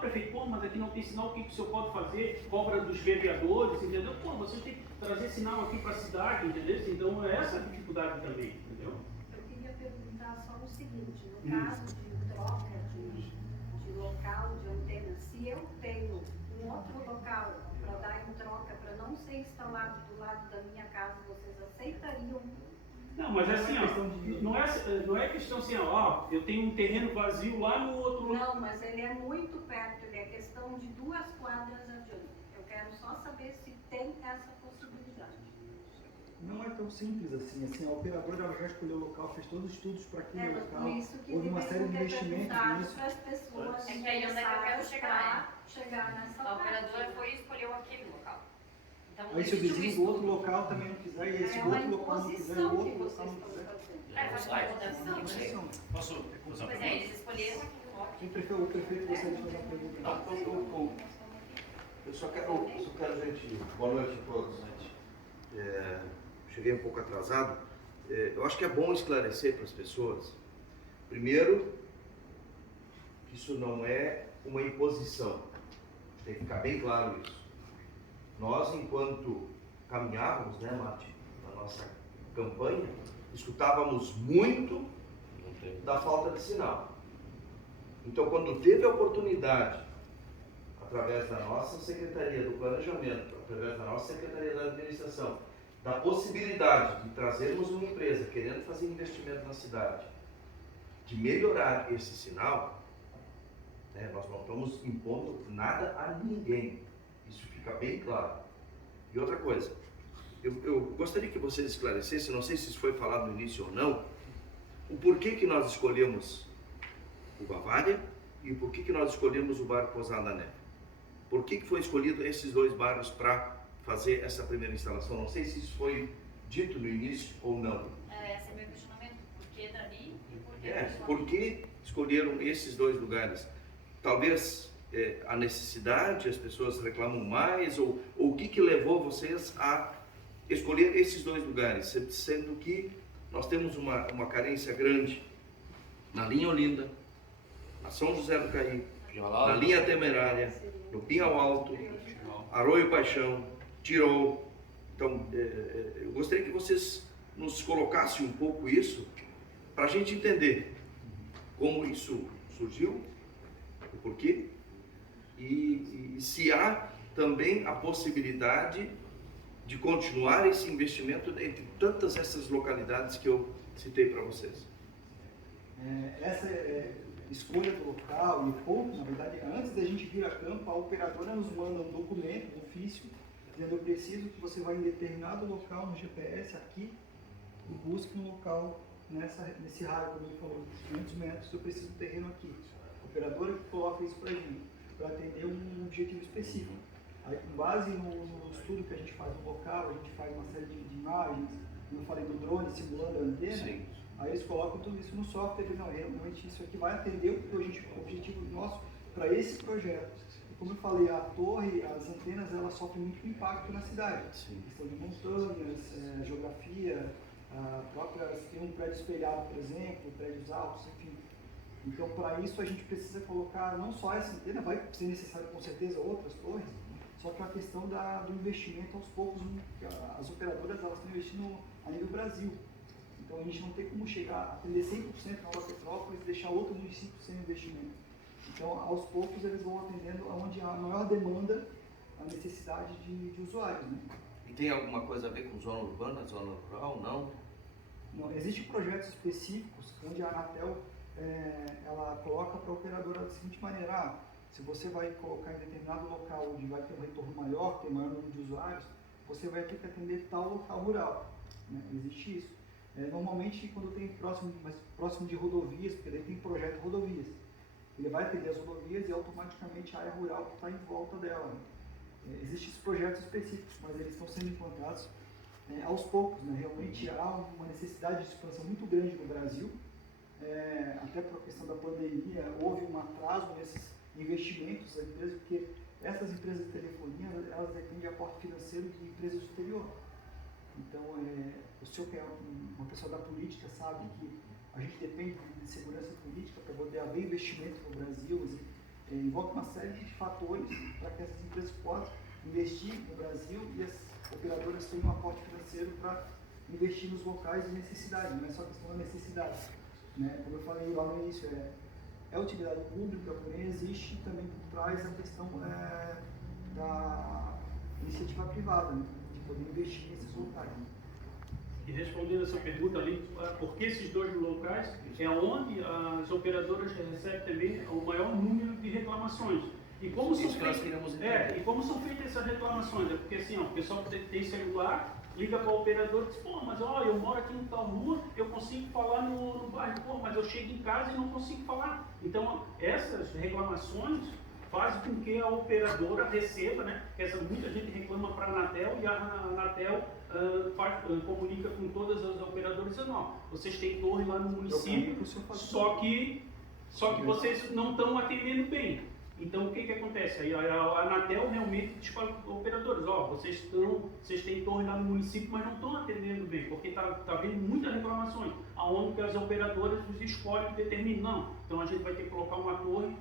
prefeito, mas aqui não tem sinal, o que o senhor pode fazer? Cobra dos vereadores, entendeu? Você tem que trazer sinal aqui para a cidade, entendeu? Então é essa a dificuldade também, entendeu? Eu queria perguntar só o seguinte, no caso de troca de local de antena, se eu tenho um outro local para dar em troca, para não ser instalado do lado da minha casa, vocês aceitam um. Não, mas assim, ó, não é questão assim, ó, eu tenho um terreno vazio lá no outro lado. Não, mas ele é muito perto, ele é questão de 2 quadras adiante. Eu quero só saber se tem essa possibilidade. Não é tão simples assim, a operadora ela já escolheu o local, fez todos os estudos para aquele Mas local, por isso que houve uma série de investimentos nisso. para as pessoas É que aí onde é que eu quero chegar, né? chegar nessa A operadora parte. foi e escolheu aquele local. Então, Aí se o existe um vizinho do outro estudo. local também não quiser, e esse É do uma outro local não quiser, e o imposição que outro vocês local não estão quiser. fazendo. É, faz parte da Imposição. Imposição. Posso usar Pois é, eles escolheram aquele local. O prefeito gostaria de fazer uma pergunta. Eu só quero, gente, boa noite a todos. Cheguei um pouco atrasado. Eu acho que é bom esclarecer para as pessoas, primeiro, que isso não é uma imposição. Tem que ficar bem claro isso. Nós, enquanto caminhávamos, né, Mati, na nossa campanha, escutávamos muito da falta de sinal. Então, quando teve a oportunidade, através da nossa Secretaria do Planejamento, através da nossa Secretaria da Administração, da possibilidade de trazermos uma empresa querendo fazer investimento na cidade, de melhorar esse sinal, né, nós não estamos impondo nada a ninguém. Isso fica bem claro. E outra coisa, eu gostaria que vocês esclarecessem, não sei se isso foi falado no início ou não, o porquê que nós escolhemos o Bavária e o porquê que nós escolhemos o bar Pousada Neve. Por que foi escolhido esses 2 bares para fazer essa primeira instalação? Não sei se isso foi dito no início ou não. Esse é meu questionamento. Por que dali e por que Por que escolheram esses 2 lugares? Talvez a necessidade, as pessoas reclamam mais, ou o que levou vocês a escolher esses 2 lugares, sendo que nós temos uma carência grande na linha Olinda, na São José do Caí, na linha Temerária, no Pinhal Alto, Arroio Paixão, Tirol. Então, eu gostaria que vocês nos colocassem um pouco isso, para a gente entender como isso surgiu, o porquê, e se há também a possibilidade de continuar esse investimento entre tantas essas localidades que eu citei para vocês. Essa escolha do local e ponto, na verdade, antes da gente vir a campo, a operadora nos manda um documento, um ofício, dizendo: eu preciso que você vá em determinado local no GPS aqui e busque um local nesse raio, como ele falou, 500 metros, eu preciso do terreno aqui. A operadora que coloca isso para a gente, para atender um objetivo específico. Aí, com base no estudo que a gente faz no local, a gente faz uma série de imagens, como eu falei do drone simulando a antena. Sim. Aí eles colocam tudo isso no software e não, realmente isso aqui vai atender o objetivo nosso para esse projeto. E como eu falei, a torre, as antenas, elas sofrem muito impacto na cidade. Sim. Questão de montanhas, geografia, tem um prédio espelhado, por exemplo, prédios altos, enfim. Então, para isso, a gente precisa colocar não só essa antena, vai ser necessário com certeza outras torres, só que a questão do investimento aos poucos, as operadoras elas estão investindo a nível Brasil. Então a gente não tem como chegar a atender 100% na Nova Petrópolis e deixar outro município sem investimento. Então, aos poucos, eles vão atendendo aonde há a maior demanda, a necessidade de usuários. Né? E tem alguma coisa a ver com zona urbana, zona rural, não? Não, existem projetos específicos onde a Anatel ela coloca para a operadora da seguinte maneira: se você vai colocar em determinado local onde vai ter um retorno maior, ter maior número de usuários, você vai ter que atender tal local rural. Né? Existe isso. Normalmente, quando tem próximo de rodovias, porque daí tem projeto de rodovias, ele vai atender as rodovias e automaticamente a área rural que está em volta dela. Né? Existem esses projetos específicos, mas eles estão sendo implantados aos poucos. Né? Realmente há uma necessidade de expansão muito grande no Brasil, até por questão da pandemia, houve um atraso nesses investimentos das empresas, porque essas empresas de telefonia, elas dependem de aporte financeiro de empresas do exterior. Então, o senhor que é uma pessoa da política sabe que a gente depende de segurança política para poder haver investimento no Brasil, envolve uma série de fatores para que essas empresas possam investir no Brasil e as operadoras tenham um aporte financeiro para investir nos locais de necessidade, não é só questão da necessidade. Né? Como eu falei lá no início, é utilidade pública, porém existe também por trás a questão da iniciativa privada, né? De poder investir nesses locais. Né? E respondendo essa pergunta ali, por que esses dois locais, é onde as operadoras recebem também o maior número de reclamações. E como, são feitas, e como são feitas essas reclamações? É porque assim, ó, o pessoal tem celular, liga para o operador e diz, pô, mas ó, eu moro aqui em tal rua, eu consigo falar no bairro, pô, mas eu chego em casa e não consigo falar. Então, essas reclamações fazem com que a operadora receba, né? Muita gente reclama para a Anatel e a Anatel comunica com todas as operadoras dizendo, ó, vocês têm torre lá no município, só que vocês não estão atendendo bem. Então o que acontece? Aí a Anatel realmente diz para os operadores, ó, vocês têm torre lá no município, mas não estão atendendo bem, porque está havendo muitas reclamações, aonde que as operadoras escolhem e determinam, não, então a gente vai ter que colocar uma torre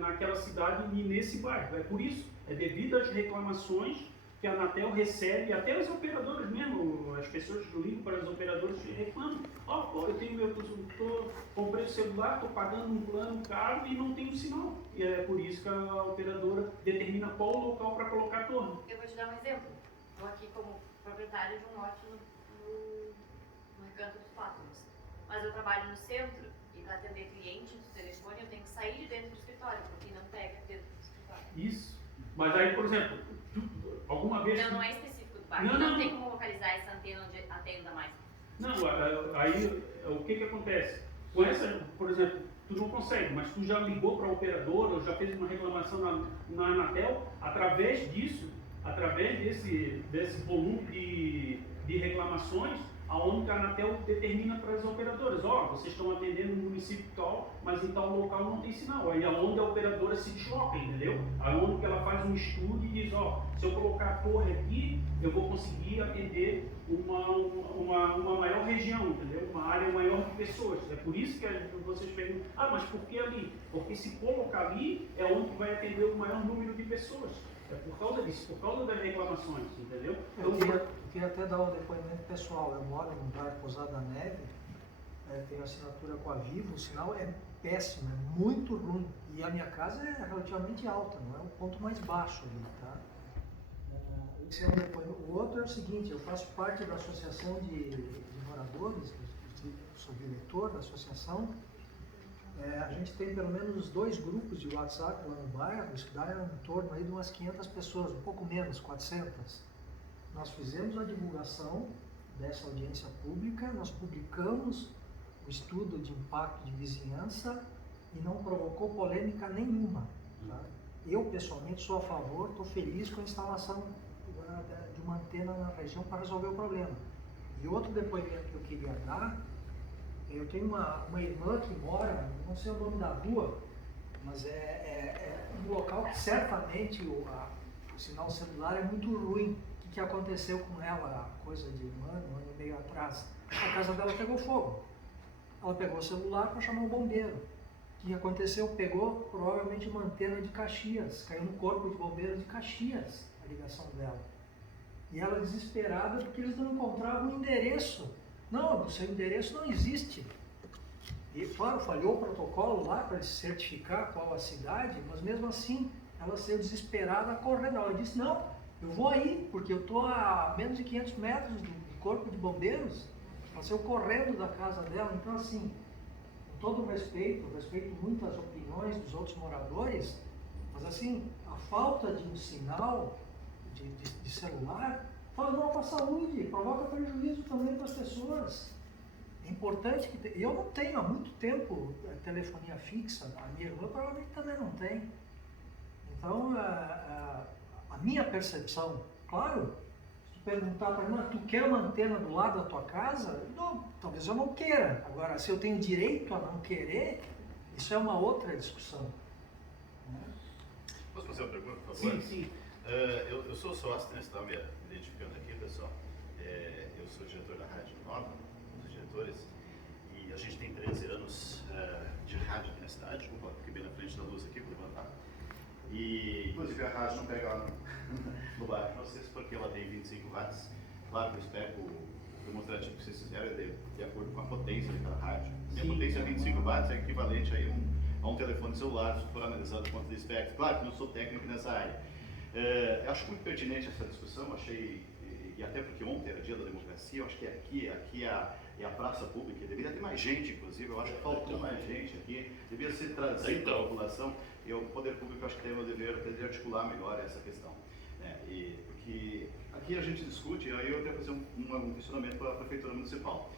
naquela cidade e nesse bairro. É por isso, é devido às reclamações que a Anatel recebe, até as operadoras mesmo, as pessoas que ligam para as operadoras e reclamam, ó, comprei o celular, estou pagando um plano caro e não tenho sinal. E é por isso que a operadora determina qual o local para colocar a torre. Eu vou te dar um exemplo. Estou aqui como proprietária de um lote no Recanto dos Pátios. Mas eu trabalho no centro e para atender cliente do telefone eu tenho que sair de dentro do escritório, porque não pega dentro do escritório. Isso. Mas aí, por exemplo, alguma vez... Não é específico do bairro. Não tem como localizar essa antena onde atenda mais. Não, aí o que acontece? Com essa, por exemplo, tu não consegue, mas tu já ligou para a operadora ou já fez uma reclamação na Anatel, através disso, através desse volume de reclamações, aonde a Anatel determina para as operadoras, ó, vocês estão atendendo no município tal, mas em tal local não tem sinal. Aí é onde a operadora se desloca, entendeu? Aí onde que ela faz um estudo e diz, ó, se eu colocar a torre aqui, eu vou conseguir atender uma maior região, entendeu? Uma área maior de pessoas. É por isso que vocês perguntam, ah, mas por que ali? Porque se colocar ali, é onde vai atender o maior número de pessoas. É por causa disso, por causa das reclamações, entendeu? Eu queria até dar um depoimento pessoal. Eu moro num bairro Pousada da Neve, tenho assinatura com a Vivo, o sinal é péssimo, é muito ruim. E a minha casa é relativamente alta, não é o ponto mais baixo ali, tá? Esse é um depoimento. O outro é o seguinte, eu faço parte da associação de moradores, sou diretor da associação. A gente tem pelo menos 2 grupos de WhatsApp lá no bairro, isso dá em torno aí de umas 500 pessoas, um pouco menos, 400. Nós fizemos a divulgação dessa audiência pública, nós publicamos o estudo de impacto de vizinhança e não provocou polêmica nenhuma. Tá? Eu, pessoalmente, sou a favor, estou feliz com a instalação de uma antena na região para resolver o problema. E outro depoimento que eu queria dar, eu tenho uma irmã que mora, não sei o nome da rua, mas é um local que certamente o sinal celular é muito ruim. O que aconteceu com ela, coisa de um ano e meio atrás? A casa dela pegou fogo. Ela pegou o celular para chamar o bombeiro. O que aconteceu? Pegou provavelmente uma antena de Caxias, caiu no corpo de bombeiro de Caxias, a ligação dela. E ela desesperada porque eles não encontravam o endereço. Não, o seu endereço não existe. E claro, falhou o protocolo lá para certificar qual a cidade, mas mesmo assim ela saiu desesperada correndo. Ela disse, não, eu vou aí, porque eu estou a menos de 500 metros do corpo de bombeiros. Ela saiu correndo da casa dela. Então assim, com todo o respeito, respeito muito as opiniões dos outros moradores, mas assim, a falta de um sinal de celular faz mal para a saúde, provoca prejuízo também para as pessoas. É importante que... Eu não tenho há muito tempo telefonia fixa, a minha irmã provavelmente também não tem. Então, a minha percepção, claro, se tu perguntar para mim, tu quer uma antena do lado da tua casa? Não, talvez eu não queira. Agora, se eu tenho direito a não querer, isso é uma outra discussão. Posso fazer uma pergunta, por favor? Sim, sim. Eu sou sócio, né? Você está me identificando aqui, pessoal. Eu sou diretor da Rádio Nova, um dos diretores, e a gente tem 13 anos de rádio aqui na cidade. Opa, fiquei bem na frente da luz aqui, vou levantar. E, inclusive, a rádio não pega lá no bairro de vocês, porque ela tem 25 watts. Claro que o especo demonstrativo que vocês fizeram é de acordo com a potência daquela rádio. E a potência 25 watts é equivalente aí a um telefone celular, se for analisado do ponto de espectro. Claro que não sou técnico nessa área. Eu acho muito pertinente essa discussão, achei, e e até porque ontem era dia da democracia, eu acho que aqui é a praça pública, deveria ter mais gente, inclusive, eu acho que faltou mais gente aqui, deveria ser trazido para a população, e o poder público acho que tem o dever de articular melhor essa questão. Né? Porque aqui a gente discute, aí eu quero fazer um questionamento para a Prefeitura Municipal.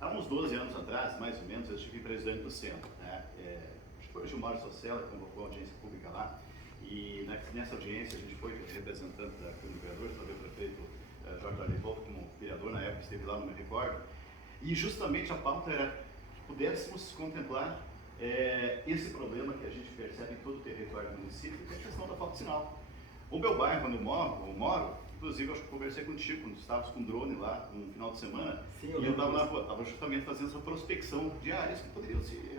Há uns 12 anos atrás, mais ou menos, eu estive presidente do centro. Né? Acho que foi o Gilmar Socella que convocou a audiência pública lá, e nessa audiência a gente foi representante da Câmara de Vereadores, também o prefeito Jorge Arlivolta, como vereador na época, esteve lá, não me recordo, e justamente a pauta era que pudéssemos contemplar esse problema que a gente percebe em todo o território do município, que é a questão da falta de sinal. O meu bairro, onde eu moro, inclusive, acho que conversei contigo quando estávamos com drone lá no final de semana. Sim, e eu estava justamente fazendo essa prospecção de áreas que poderiam se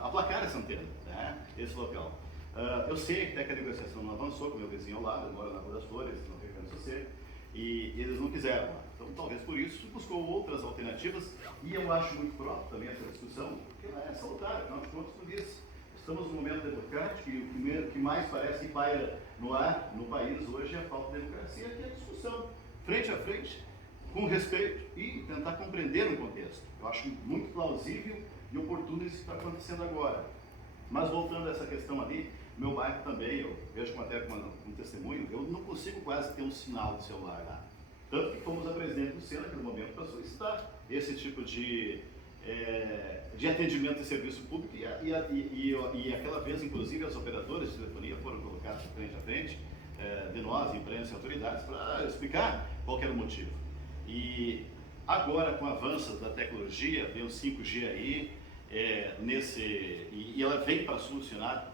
aplacar essa antena, né, esse local. Eu sei até que a negociação não avançou com o meu vizinho ao lado, eu moro na Rua das Flores, no Rio Grande do Sul, e eles não quiseram. Então, talvez por isso, buscou outras alternativas, e eu acho muito próprio também essa discussão, porque ela é salutar, afinal de contas, como disse, estamos num momento democrático e o que mais parece que paira no ar, no país hoje, é a falta de democracia, que é a discussão, frente a frente, com respeito e tentar compreender um contexto. Eu acho muito plausível e oportuno isso que está acontecendo agora. Mas voltando a essa questão ali, meu bairro também, eu vejo até como um testemunho, eu não consigo quase ter um sinal de celular lá. Tanto que fomos a presidente do SENA naquele momento para solicitar esse tipo de atendimento de serviço público e aquela vez, inclusive, as operadoras de telefonia foram colocadas frente a frente de nós, imprensa e autoridades, para explicar qual era o motivo. E agora, com o avanço da tecnologia, vem o 5G aí, e ela vem para solucionar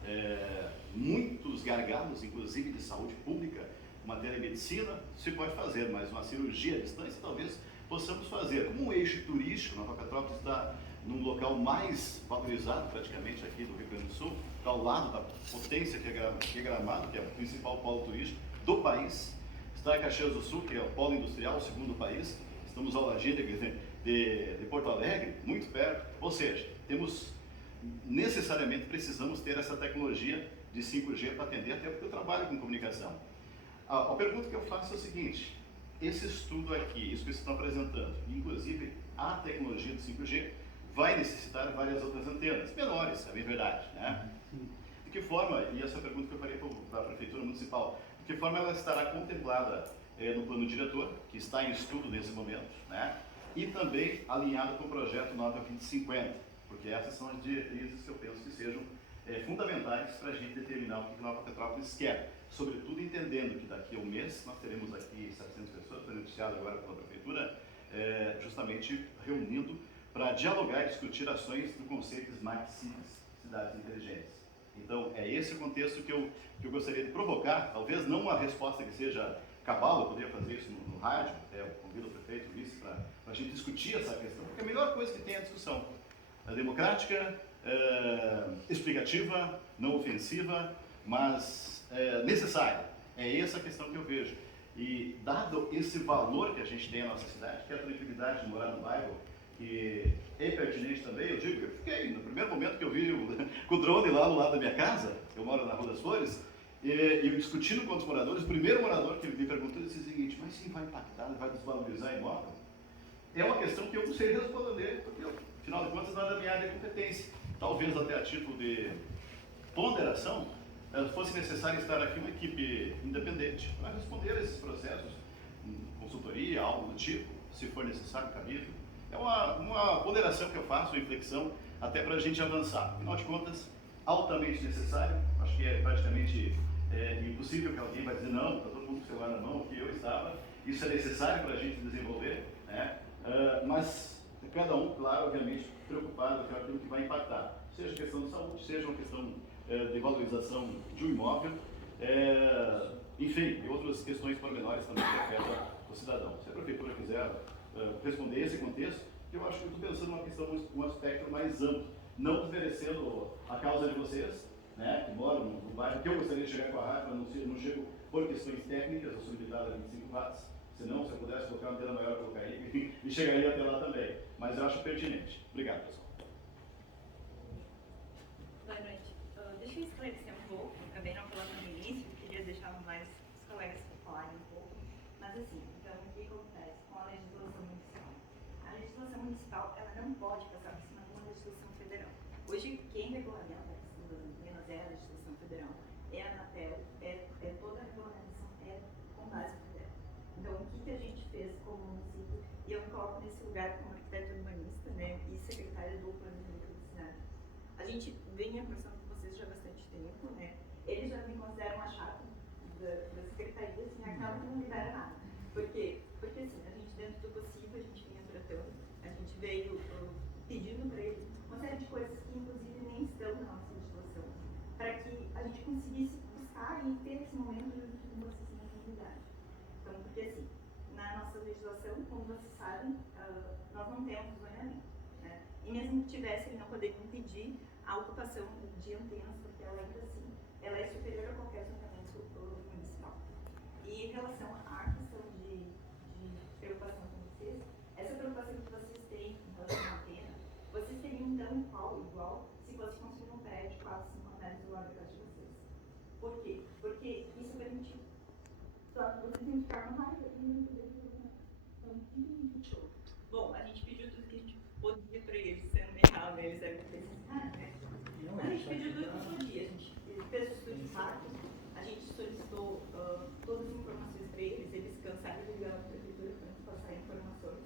muitos gargalos, inclusive de saúde pública. Uma telemedicina se pode fazer, mas uma cirurgia à distância talvez possamos fazer. Como um eixo turístico, Nova Petrópolis está num local mais valorizado praticamente aqui do Rio Grande do Sul, está ao lado da potência que é Gramado, que é o principal polo turístico do país. Está em Caxias do Sul, que é o polo industrial, o segundo país. Estamos ao ladinho de Porto Alegre, muito perto. Ou seja, necessariamente precisamos ter essa tecnologia de 5G para atender, até porque eu trabalho com comunicação. A pergunta que eu faço é o seguinte: esse estudo aqui, isso que vocês estão apresentando, inclusive a tecnologia do 5G, vai necessitar várias outras antenas, menores, é bem verdade, né? De que forma, e essa pergunta que eu faria para a Prefeitura Municipal, de que forma ela estará contemplada no plano diretor, que está em estudo nesse momento, né? E também alinhado com o projeto Nova 2050, porque essas são as diretrizes que eu penso que sejam fundamentais para a gente determinar o que Nova Petrópolis quer. Sobretudo entendendo que daqui a um mês nós teremos aqui 700 pessoas, foi anunciado agora pela Prefeitura, justamente reunindo para dialogar e discutir ações do conceito Smart Cities, cidades inteligentes. Então, é esse o contexto que eu gostaria de provocar, talvez não uma resposta que seja cabal, eu poderia fazer isso no rádio, eu convido o prefeito, o vice, para a gente discutir essa questão, porque a melhor coisa que tem é a discussão. É democrática, explicativa, não ofensiva, mas necessária. É essa a questão que eu vejo. E dado esse valor que a gente tem na nossa cidade, que é a tranquilidade de morar no bairro, que é pertinente também, eu fiquei, no primeiro momento que eu vi com o drone lá no lado da minha casa, eu moro na Rua das Flores, e eu discutindo com os moradores, o primeiro morador que me perguntou disse o seguinte: mas sim, vai impactar, vai desvalorizar imóvel? É uma questão que eu não sei responder, porque afinal de contas não é da minha área de competência. Talvez até a título de ponderação, fosse necessário estar aqui uma equipe independente para responder a esses processos, consultoria, algo do tipo, se for necessário, cabível. É uma ponderação que eu faço, uma reflexão, até para a gente avançar. Afinal de contas, altamente necessário. Acho que é praticamente impossível que alguém vai dizer não, está todo mundo com o celular na mão, que eu estava. Isso é necessário para a gente desenvolver, né? Mas cada um, claro, obviamente, preocupado com aquilo que vai impactar. Seja questão de saúde, seja uma questão de valorização de um imóvel, enfim, e outras questões pormenores também que afetam o cidadão. Se a Prefeitura quiser responder esse contexto, eu acho que eu estou pensando numa questão, um aspecto mais amplo, não desmerecendo a causa de vocês, né, que moram no bairro, que eu gostaria de chegar com a rádio, mas não chego por questões técnicas, eu sou limitado a 25 watts, senão, se eu pudesse colocar uma antena maior, eu colocaria e chegaria até lá também, mas eu acho pertinente. Obrigado, pessoal. Boa noite. Deixa eu esclarecer um pouco, também não falando no início, queria deixar mais os colegas falarem um pouco. Mas assim, então o que acontece com a legislação municipal? A legislação municipal, ela não pode passar por cima de uma legislação federal. Hoje, quem regulamenta a questão das antenas é a legislação federal, é a Anatel, toda a regulamentação é com base federal. Então, o que a gente fez como município, e eu me coloco nesse lugar como arquiteto urbanista, né, e secretária do planejamento da cidade. A gente vinha conversando com vocês já há bastante tempo, né, eles já me consideram a chata da secretaria, assim, aquela que não libera nada. Por quê? Porque assim, a gente dentro do possível, a gente vinha tratando, a gente veio pedindo para eles uma série de coisas que inclusive nem estão na nossa legislação, para que a gente conseguisse buscar e ter esse momento junto com vocês na comunidade. Então, porque assim, na nossa legislação, como vocês sabem, nós não temos zoneamento, né? E mesmo que tivesse, ele não poderia impedir a ocupação de antenas, porque ela ainda assim, ela é superior a qualquer zoneamento municipal. E em relação à questão de preocupação com vocês, essa preocupação que vocês têm em relação à antena, vocês teriam então igual se fosse construir um prédio de 4, 5 andares do lado da casa de vocês. Por quê? Porque isso permite. Só que vocês têm que ficar com raiva e não poder fazer. Então, o que a gente achou? Bom, a gente pediu tudo que a gente podia para eles, sendo errado, eles devem precisar, né? A gente pediu tudo que a gente podia, a gente fez o estudo de fato, a gente solicitou todas as informações para eles cansaram de ligar para a prefeitura para nos passar informações.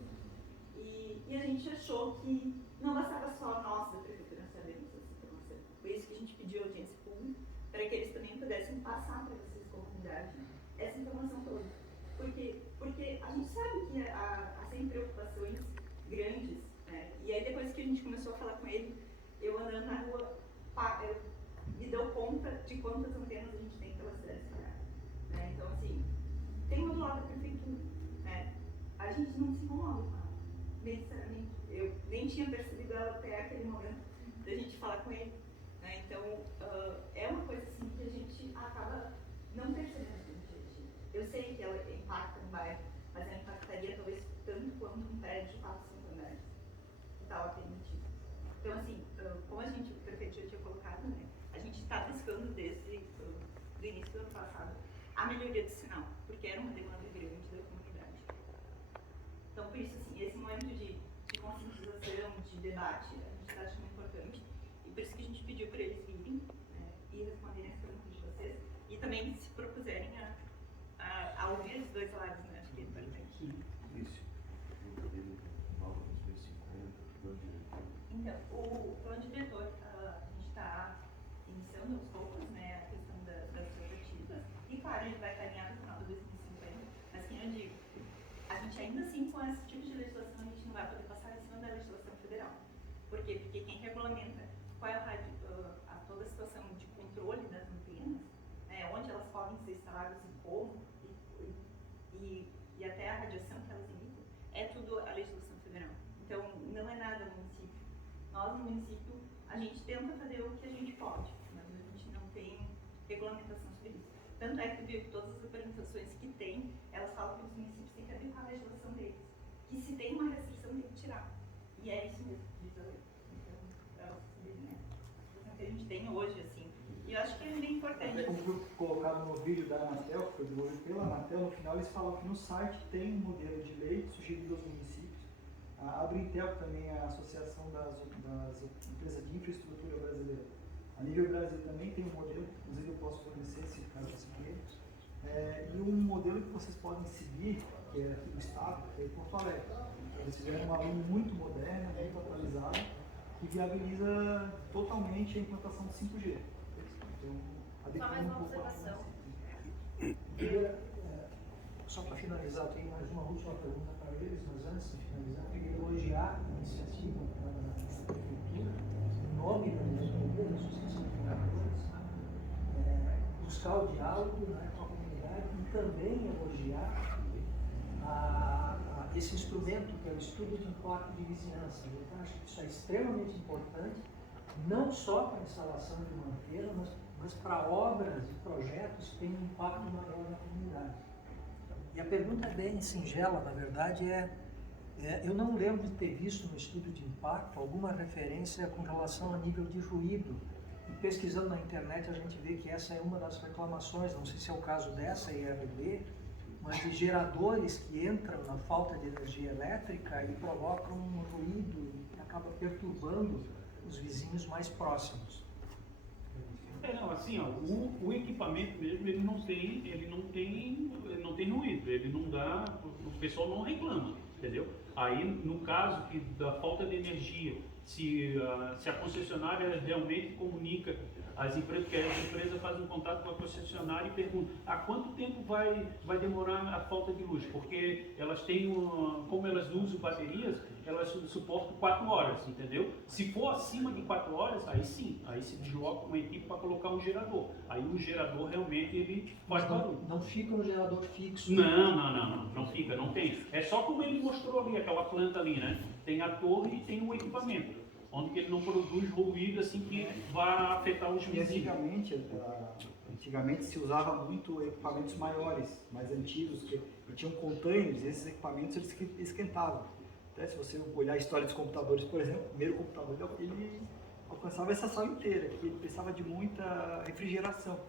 E a gente achou que não bastava só nós da prefeitura sabermos essa informação. Por isso que a gente pediu audiência pública, para que eles também pudessem passar para vocês, comunidade, essa informação toda. Porque a gente sabe que há sempre preocupações grandes, né? E aí depois que a gente começou a falar com ele, eu andando na rua, me deu conta de quantas antenas a gente tem pela cidade de Ceará, né? Então assim, tem uma do lado da prefeitura, né? A gente não se incomoda com ela, necessariamente. Eu nem tinha percebido ela até aquele momento da gente falar com ele, né? Então é uma coisa assim que a gente acaba não percebendo. Eu sei que ela impacta no bairro, mas ela impactaria talvez tanto quanto um prédio de 4, 5 andares que estava permitido. Então assim, como a gente, o prefeito já tinha colocado, né? A gente está buscando desde o início do ano passado a melhoria do sinal, porque era uma demanda grande da comunidade. Então, por isso, assim, esse momento de conscientização, de debate, a gente está achando importante, e por isso que a gente pediu para eles virem, né, e responderem as perguntas de vocês, e também se propuserem a ouvir os dois lados, né? Acho que é importante. Isso. Então, o plano diretor, a gente está iniciando aos poucos, né, a questão das rotativas, e claro, ele vai caminhar no final de 2050, mas como eu digo, a gente ainda assim, com esse tipo de legislação, a gente não vai poder passar em cima da legislação federal. Por quê? Porque quem regulamenta qual é toda a situação de controle das antenas, né, onde elas podem ser instaladas e como, e até a radiação que elas emitem, é tudo a legislação federal. Então, não é nada no município. Nós, no município, a gente tenta fazer o que a gente pode, mas a gente não tem regulamentação sobre isso. Tanto é que tu viu que todas as apresentações que tem, elas falam que os municípios têm que adequar a legislação deles. Que se tem uma restrição, tem que tirar. E é isso mesmo, diz a lei. Então, para vocês saberem, né? A situação que a gente tem hoje, assim. E eu acho que é bem importante. Até como foi colocado no vídeo da Anatel, que foi desenvolvido pela Anatel, no final eles falam que no site tem um modelo de lei sugerido aos municípios. A Abrintel também é a Associação das Empresas de Infraestrutura Brasileira. A nível Brasil também tem um modelo, inclusive eu posso fornecer esse caso assim para e um modelo que vocês podem seguir, que é aqui do Estado, que é Porto Alegre. Eles fizeram uma lei muito moderna, muito atualizada, que viabiliza totalmente a implantação de 5G. Então, só mais uma observação. Só para finalizar, eu tenho mais uma última pergunta para eles, mas antes de finalizar, eu queria elogiar a iniciativa da Prefeitura, em nome da Associação de Moradores, buscar o diálogo, né, com a comunidade e também elogiar esse instrumento que é o estudo de impacto de vizinhança. Eu acho que isso é extremamente importante, não só para a instalação de uma antena, mas para obras e projetos que têm um impacto maior na comunidade. E a pergunta é bem singela, na verdade, eu não lembro de ter visto no estudo de impacto alguma referência com relação a nível de ruído. E pesquisando na internet a gente vê que essa é uma das reclamações, não sei se é o caso dessa IRB, mas de geradores que entram na falta de energia elétrica e provocam um ruído que acaba perturbando os vizinhos mais próximos. Não, assim, ó, o equipamento mesmo, ele não tem ruído, ele não dá, o pessoal não reclama, entendeu? Aí, no caso da falta de energia, se a concessionária realmente comunica as empresas, porque as empresas fazem um contato com a concessionária e perguntam há quanto tempo vai demorar a falta de luz, porque elas têm, como elas usam baterias, elas suportam 4 horas, entendeu? Se for acima de 4 horas, aí sim, aí se desloca uma equipe para colocar um gerador. Aí o gerador realmente ele faz barulho. Não fica no gerador fixo? Não fica, não tem. É só como ele mostrou ali, aquela planta ali, né? Tem a torre e tem o equipamento, onde que ele não produz ruído assim que vai afetar os vizinhos. Antigamente se usava muito equipamentos maiores, mais antigos, que tinham containers, e esses equipamentos eles esquentavam. Até se você olhar a história dos computadores, por exemplo, o primeiro computador ele alcançava essa sala inteira, que ele precisava de muita refrigeração.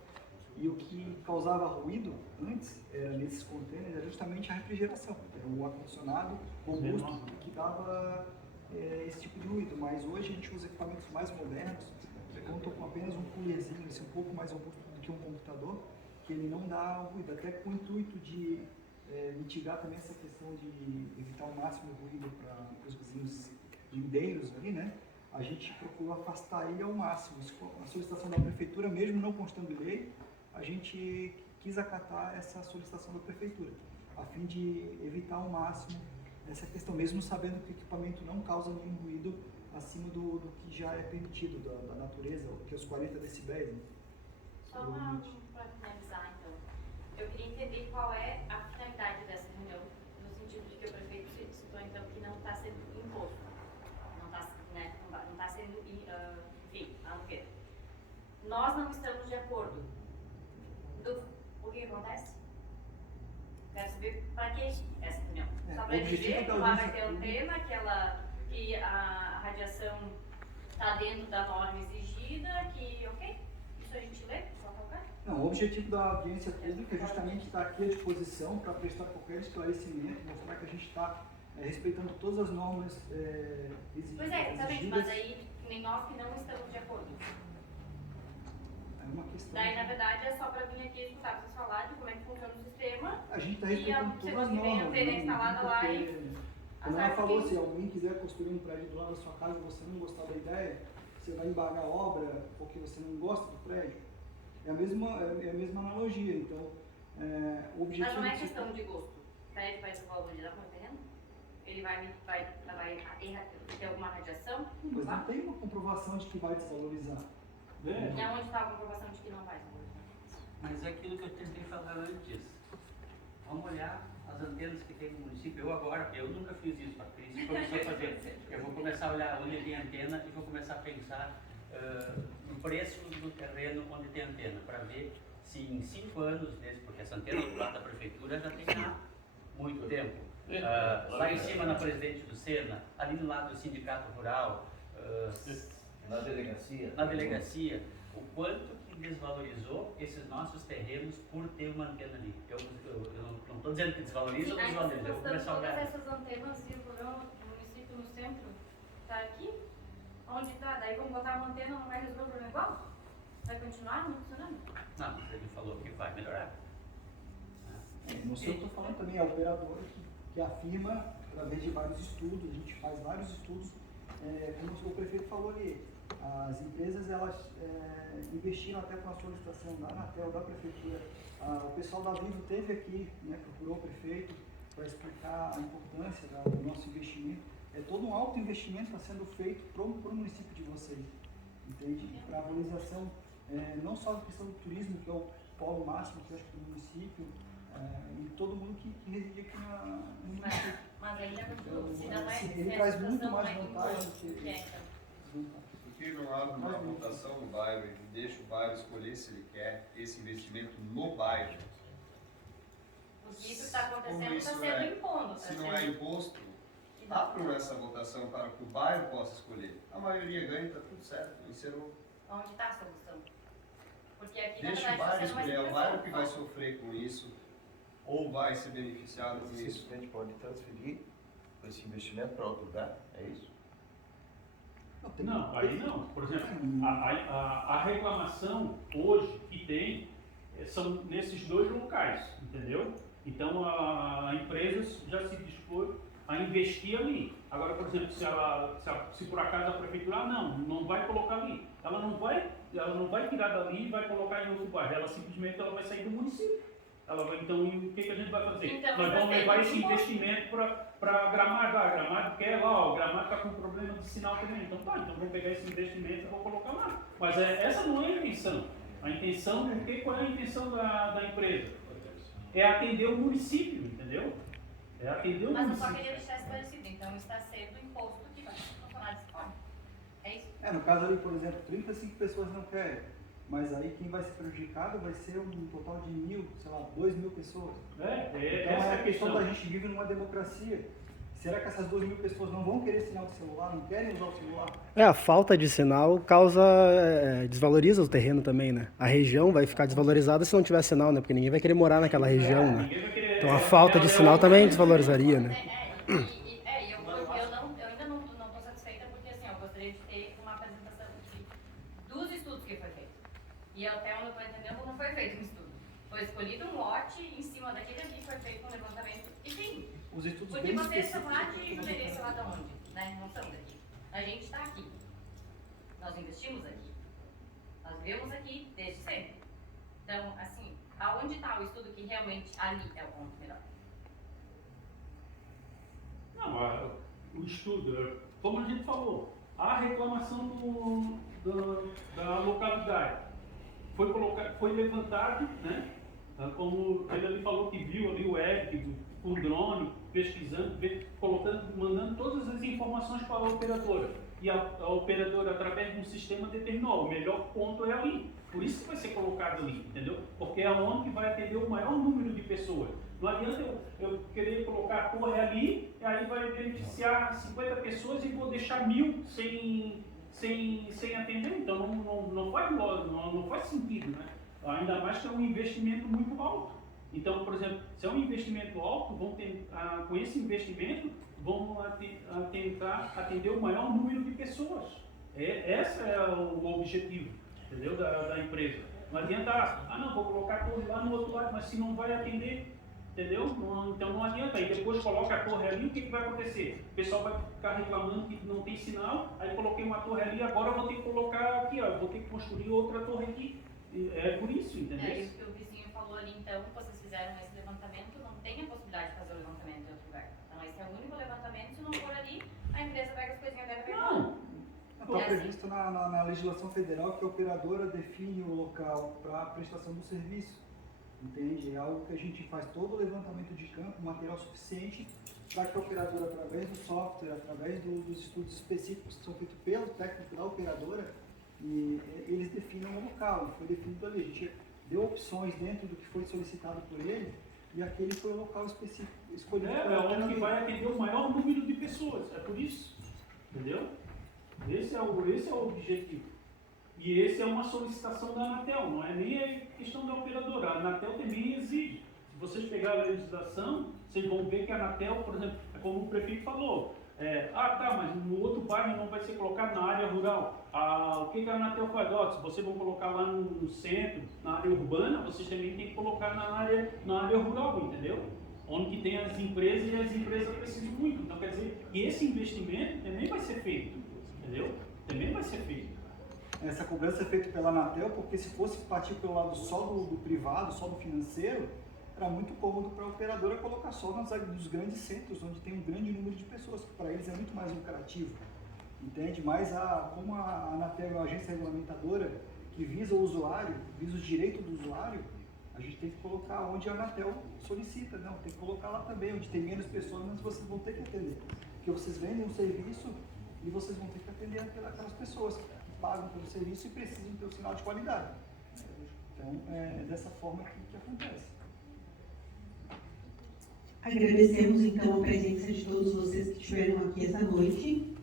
E o que causava ruído antes, nesses containers, era justamente a refrigeração. Era o ar-condicionado robusto que dava esse tipo de ruído. Mas hoje a gente usa equipamentos mais modernos, que contam com apenas um coolerzinho, assim, um pouco mais robusto do que um computador, que ele não dá ruído, até com o intuito de mitigar também essa questão de evitar o máximo de ruído para os vizinhos lindeiros ali, né? A gente procurou afastar ele ao máximo. A solicitação da prefeitura, mesmo não constando lei, a gente quis acatar essa solicitação da prefeitura, a fim de evitar ao máximo essa questão, mesmo sabendo que o equipamento não causa nenhum ruído acima do que já é permitido da natureza, que é os 40 decibéis. Né? Só para finalizar, então, eu queria entender qual é a finalidade dessa reunião, no sentido de que o prefeito citou, então, que não está sendo imposto, não está sendo, enfim, aluguel. Nós não estamos de acordo. O que acontece? Quero saber para que essa reunião. Só para dizer que lá vai ter antena, que a radiação está dentro da norma exigida, que ok? Isso a gente lê? Só colocar? Não, o objetivo da audiência pública é justamente estar aqui à disposição para prestar qualquer esclarecimento, mostrar que a gente está respeitando todas as normas exigidas. Pois é, exatamente, mas aí nem nós que não estamos de acordo. É uma questão. Daí, na verdade, é só para vir aqui escutar vocês falar de como é que funciona o sistema. A gente está respeitando todas as normas. normas. Tem instalada lá e... Como ela falou, se alguém quiser construir um prédio do lado da sua casa e você não gostar da ideia, você vai embargar a obra porque você não gosta do prédio. É a mesma analogia. Então, o objetivo... Mas não é questão de gosto. O prédio vai se valorizar com o terreno? Ele vai ter alguma radiação? Mas não tem uma comprovação de que vai desvalorizar. E onde está a comprovação de que não vai desvalorizar? Mas é aquilo que eu tentei falar antes. Vamos olhar as antenas que tem no município. Eu nunca fiz isso, Patrícia, começou a fazer. Eu vou começar a olhar onde tem antena e vou começar a pensar no preço do terreno onde tem antena, para ver se em 5 anos, porque essa antena do lado da prefeitura já tem há muito tempo. Lá em cima na Presidente do Sena, ali no lado do Sindicato Rural, na delegacia, o quanto que desvalorizou esses nossos terrenos por ter uma antena ali. Eu não estou dizendo que desvaloriza ou desvaloriza, eu vou começar a olhar. Todas essas antenas e o programa do município no centro está aqui? Onde está? Daí vamos botar uma antena, não vai resolver o problema igual? Vai continuar não funcionando? Não, mas ele falou que vai melhorar. Não sei o que eu estou falando também, é a operadora que afirma, através de vários estudos, a gente faz vários estudos, como o prefeito falou ali, as empresas elas investiram até com a solicitação da Anatel, da prefeitura. O pessoal da Vivo esteve aqui, né, procurou o prefeito para explicar a importância do nosso investimento. É todo um alto investimento está sendo feito para o município de vocês, entende? Para a valorização não só da questão do turismo, que é o polo máximo que eu acho que do município, e todo mundo que reside aqui no município. Mas ainda então, se não é, ele traz muito mais vantagem do que... Por que não abre uma votação no bairro e deixa o bairro escolher se ele quer esse investimento no bairro? Porque isso está acontecendo, está sendo imposto. Se não é imposto, abram essa votação para que o bairro possa escolher. A maioria ganha e está tudo certo. Encerrou. Onde está a solução? Porque aqui, deixa na verdade, o bairro escolher, é o bairro que vai impressão. sofrer com isso. ou vai se beneficiar com isso? A gente pode transferir esse investimento para outro lugar, é isso? Não, aí não. Por exemplo, a reclamação hoje que tem são nesses dois locais, entendeu? Então a empresa já se dispôs a investir ali. Agora, por exemplo, se por acaso a prefeitura, não vai colocar ali, ela não vai tirar dali e vai colocar em outro bairro, ela simplesmente vai sair do município. Então, o que a gente vai fazer? Então, nós vamos levar esse investimento para Gramado. Gramado quer lá, o Gramado está com problema de sinal também. Então vamos pegar esse investimento e vou colocar lá. Mas essa não é a intenção. A intenção, qual é a intenção da empresa? É atender o município, entendeu? É atender o município. Mas eu só queria deixar esclarecido, então está sendo imposto que vai funcionar dessa forma. É isso? No caso ali, por exemplo, 35 pessoas não querem. Mas aí quem vai ser prejudicado vai ser um total de 2.000 pessoas. Então é a questão da gente vive numa democracia. Será que essas 2.000 pessoas não vão querer sinal de celular, não querem usar o celular? A falta de sinal desvaloriza o terreno também, né? A região vai ficar desvalorizada se não tiver sinal, né? Porque ninguém vai querer morar naquela região, né? Então a falta de sinal também desvalorizaria, né? Eu ainda não estou satisfeita porque assim, eu gostaria de ter uma apresentação dos estudos que foi feito. E até onde eu estou entendendo, não foi feito um estudo. Foi escolhido um lote em cima daquele ali que foi feito um levantamento. E sim, os estudos porque vocês são lá de Jurerê, sei lá de onde, né? Não são daqui. A gente está aqui. Nós investimos aqui. Nós vivemos aqui desde sempre. Então, assim, aonde está o estudo que realmente ali é o ponto melhor? Não, o estudo, como a gente falou, a reclamação da localidade foi levantado, né? Como ele ali falou que viu ali o Eric com o drone, pesquisando, mandando todas as informações para a operadora. E a operadora, através de um sistema, determinou o melhor ponto é ali. Por isso que vai ser colocado ali, entendeu? Porque é onde que vai atender o maior número de pessoas. Não adianta eu querer colocar a torre ali, e aí vai beneficiar 50 pessoas e vou deixar 1.000 sem atender. Então não faz sentido, né? Ainda mais que é um investimento muito alto. Então, por exemplo, se é um investimento alto, com esse investimento, vão tentar atender o maior número de pessoas. Esse é o objetivo, entendeu? Da empresa. Não adianta, vou colocar a torre lá no outro lado, mas se não vai atender, entendeu? Então não adianta. Aí depois coloca a torre ali, o que vai acontecer? O pessoal vai ficar reclamando que não tem sinal, aí coloquei uma torre ali, agora vou ter que colocar aqui, vou ter que construir outra torre aqui. É por isso, entendeu? Isso que o vizinho falou ali, então, que vocês fizeram esse levantamento, não tem a possibilidade de fazer o levantamento em outro lugar. Então esse é o único levantamento, se não for ali, a empresa pega as coisinhas dela e vai. Está previsto na legislação federal que a operadora define o local para a prestação do serviço. Entende? É algo que a gente faz todo o levantamento de campo, material suficiente para que a operadora, através do software, através dos estudos específicos que são feitos pelo técnico da operadora, e eles definam o local. Foi definido ali. A gente deu opções dentro do que foi solicitado por ele e aquele foi o local específico escolhido. É onde que vai atender o maior número de pessoas. É por isso. Entendeu? Esse é o objetivo. E esse é uma solicitação da Anatel, não é nem a questão da operadora. A Anatel também exige. Se vocês pegarem a legislação, vocês vão ver que a Anatel, por exemplo, é como o prefeito falou, mas no outro bairro não vai ser colocado na área rural. O que a Anatel faz? Se vocês vão colocar lá no centro, na área urbana, vocês também têm que colocar na área rural, entendeu? Onde que tem as empresas e as empresas precisam muito. Então quer dizer que esse investimento também vai ser feito, entendeu? Também vai ser feito. Essa cobrança é feita pela Anatel, porque se fosse partir pelo lado só do privado, só do financeiro, era muito cômodo para a operadora colocar só nos grandes centros, onde tem um grande número de pessoas, que para eles é muito mais lucrativo, entende? Mas como a Anatel é uma agência regulamentadora que visa o usuário, visa o direito do usuário, a gente tem que colocar onde a Anatel solicita, não, tem que colocar lá também, onde tem menos pessoas, mas vocês vão ter que atender, porque vocês vendem um serviço e vocês vão ter que atender aquelas pessoas que pagam pelo serviço e precisam ter um sinal de qualidade. Então, é dessa forma que acontece. Agradecemos então a presença de todos vocês que estiveram aqui essa noite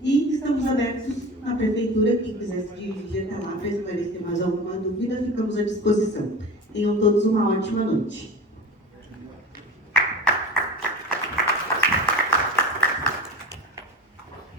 e estamos abertos à Prefeitura, quem quiser se dirigir até lá para esclarecer mais alguma dúvida, ficamos à disposição. Tenham todos uma ótima noite.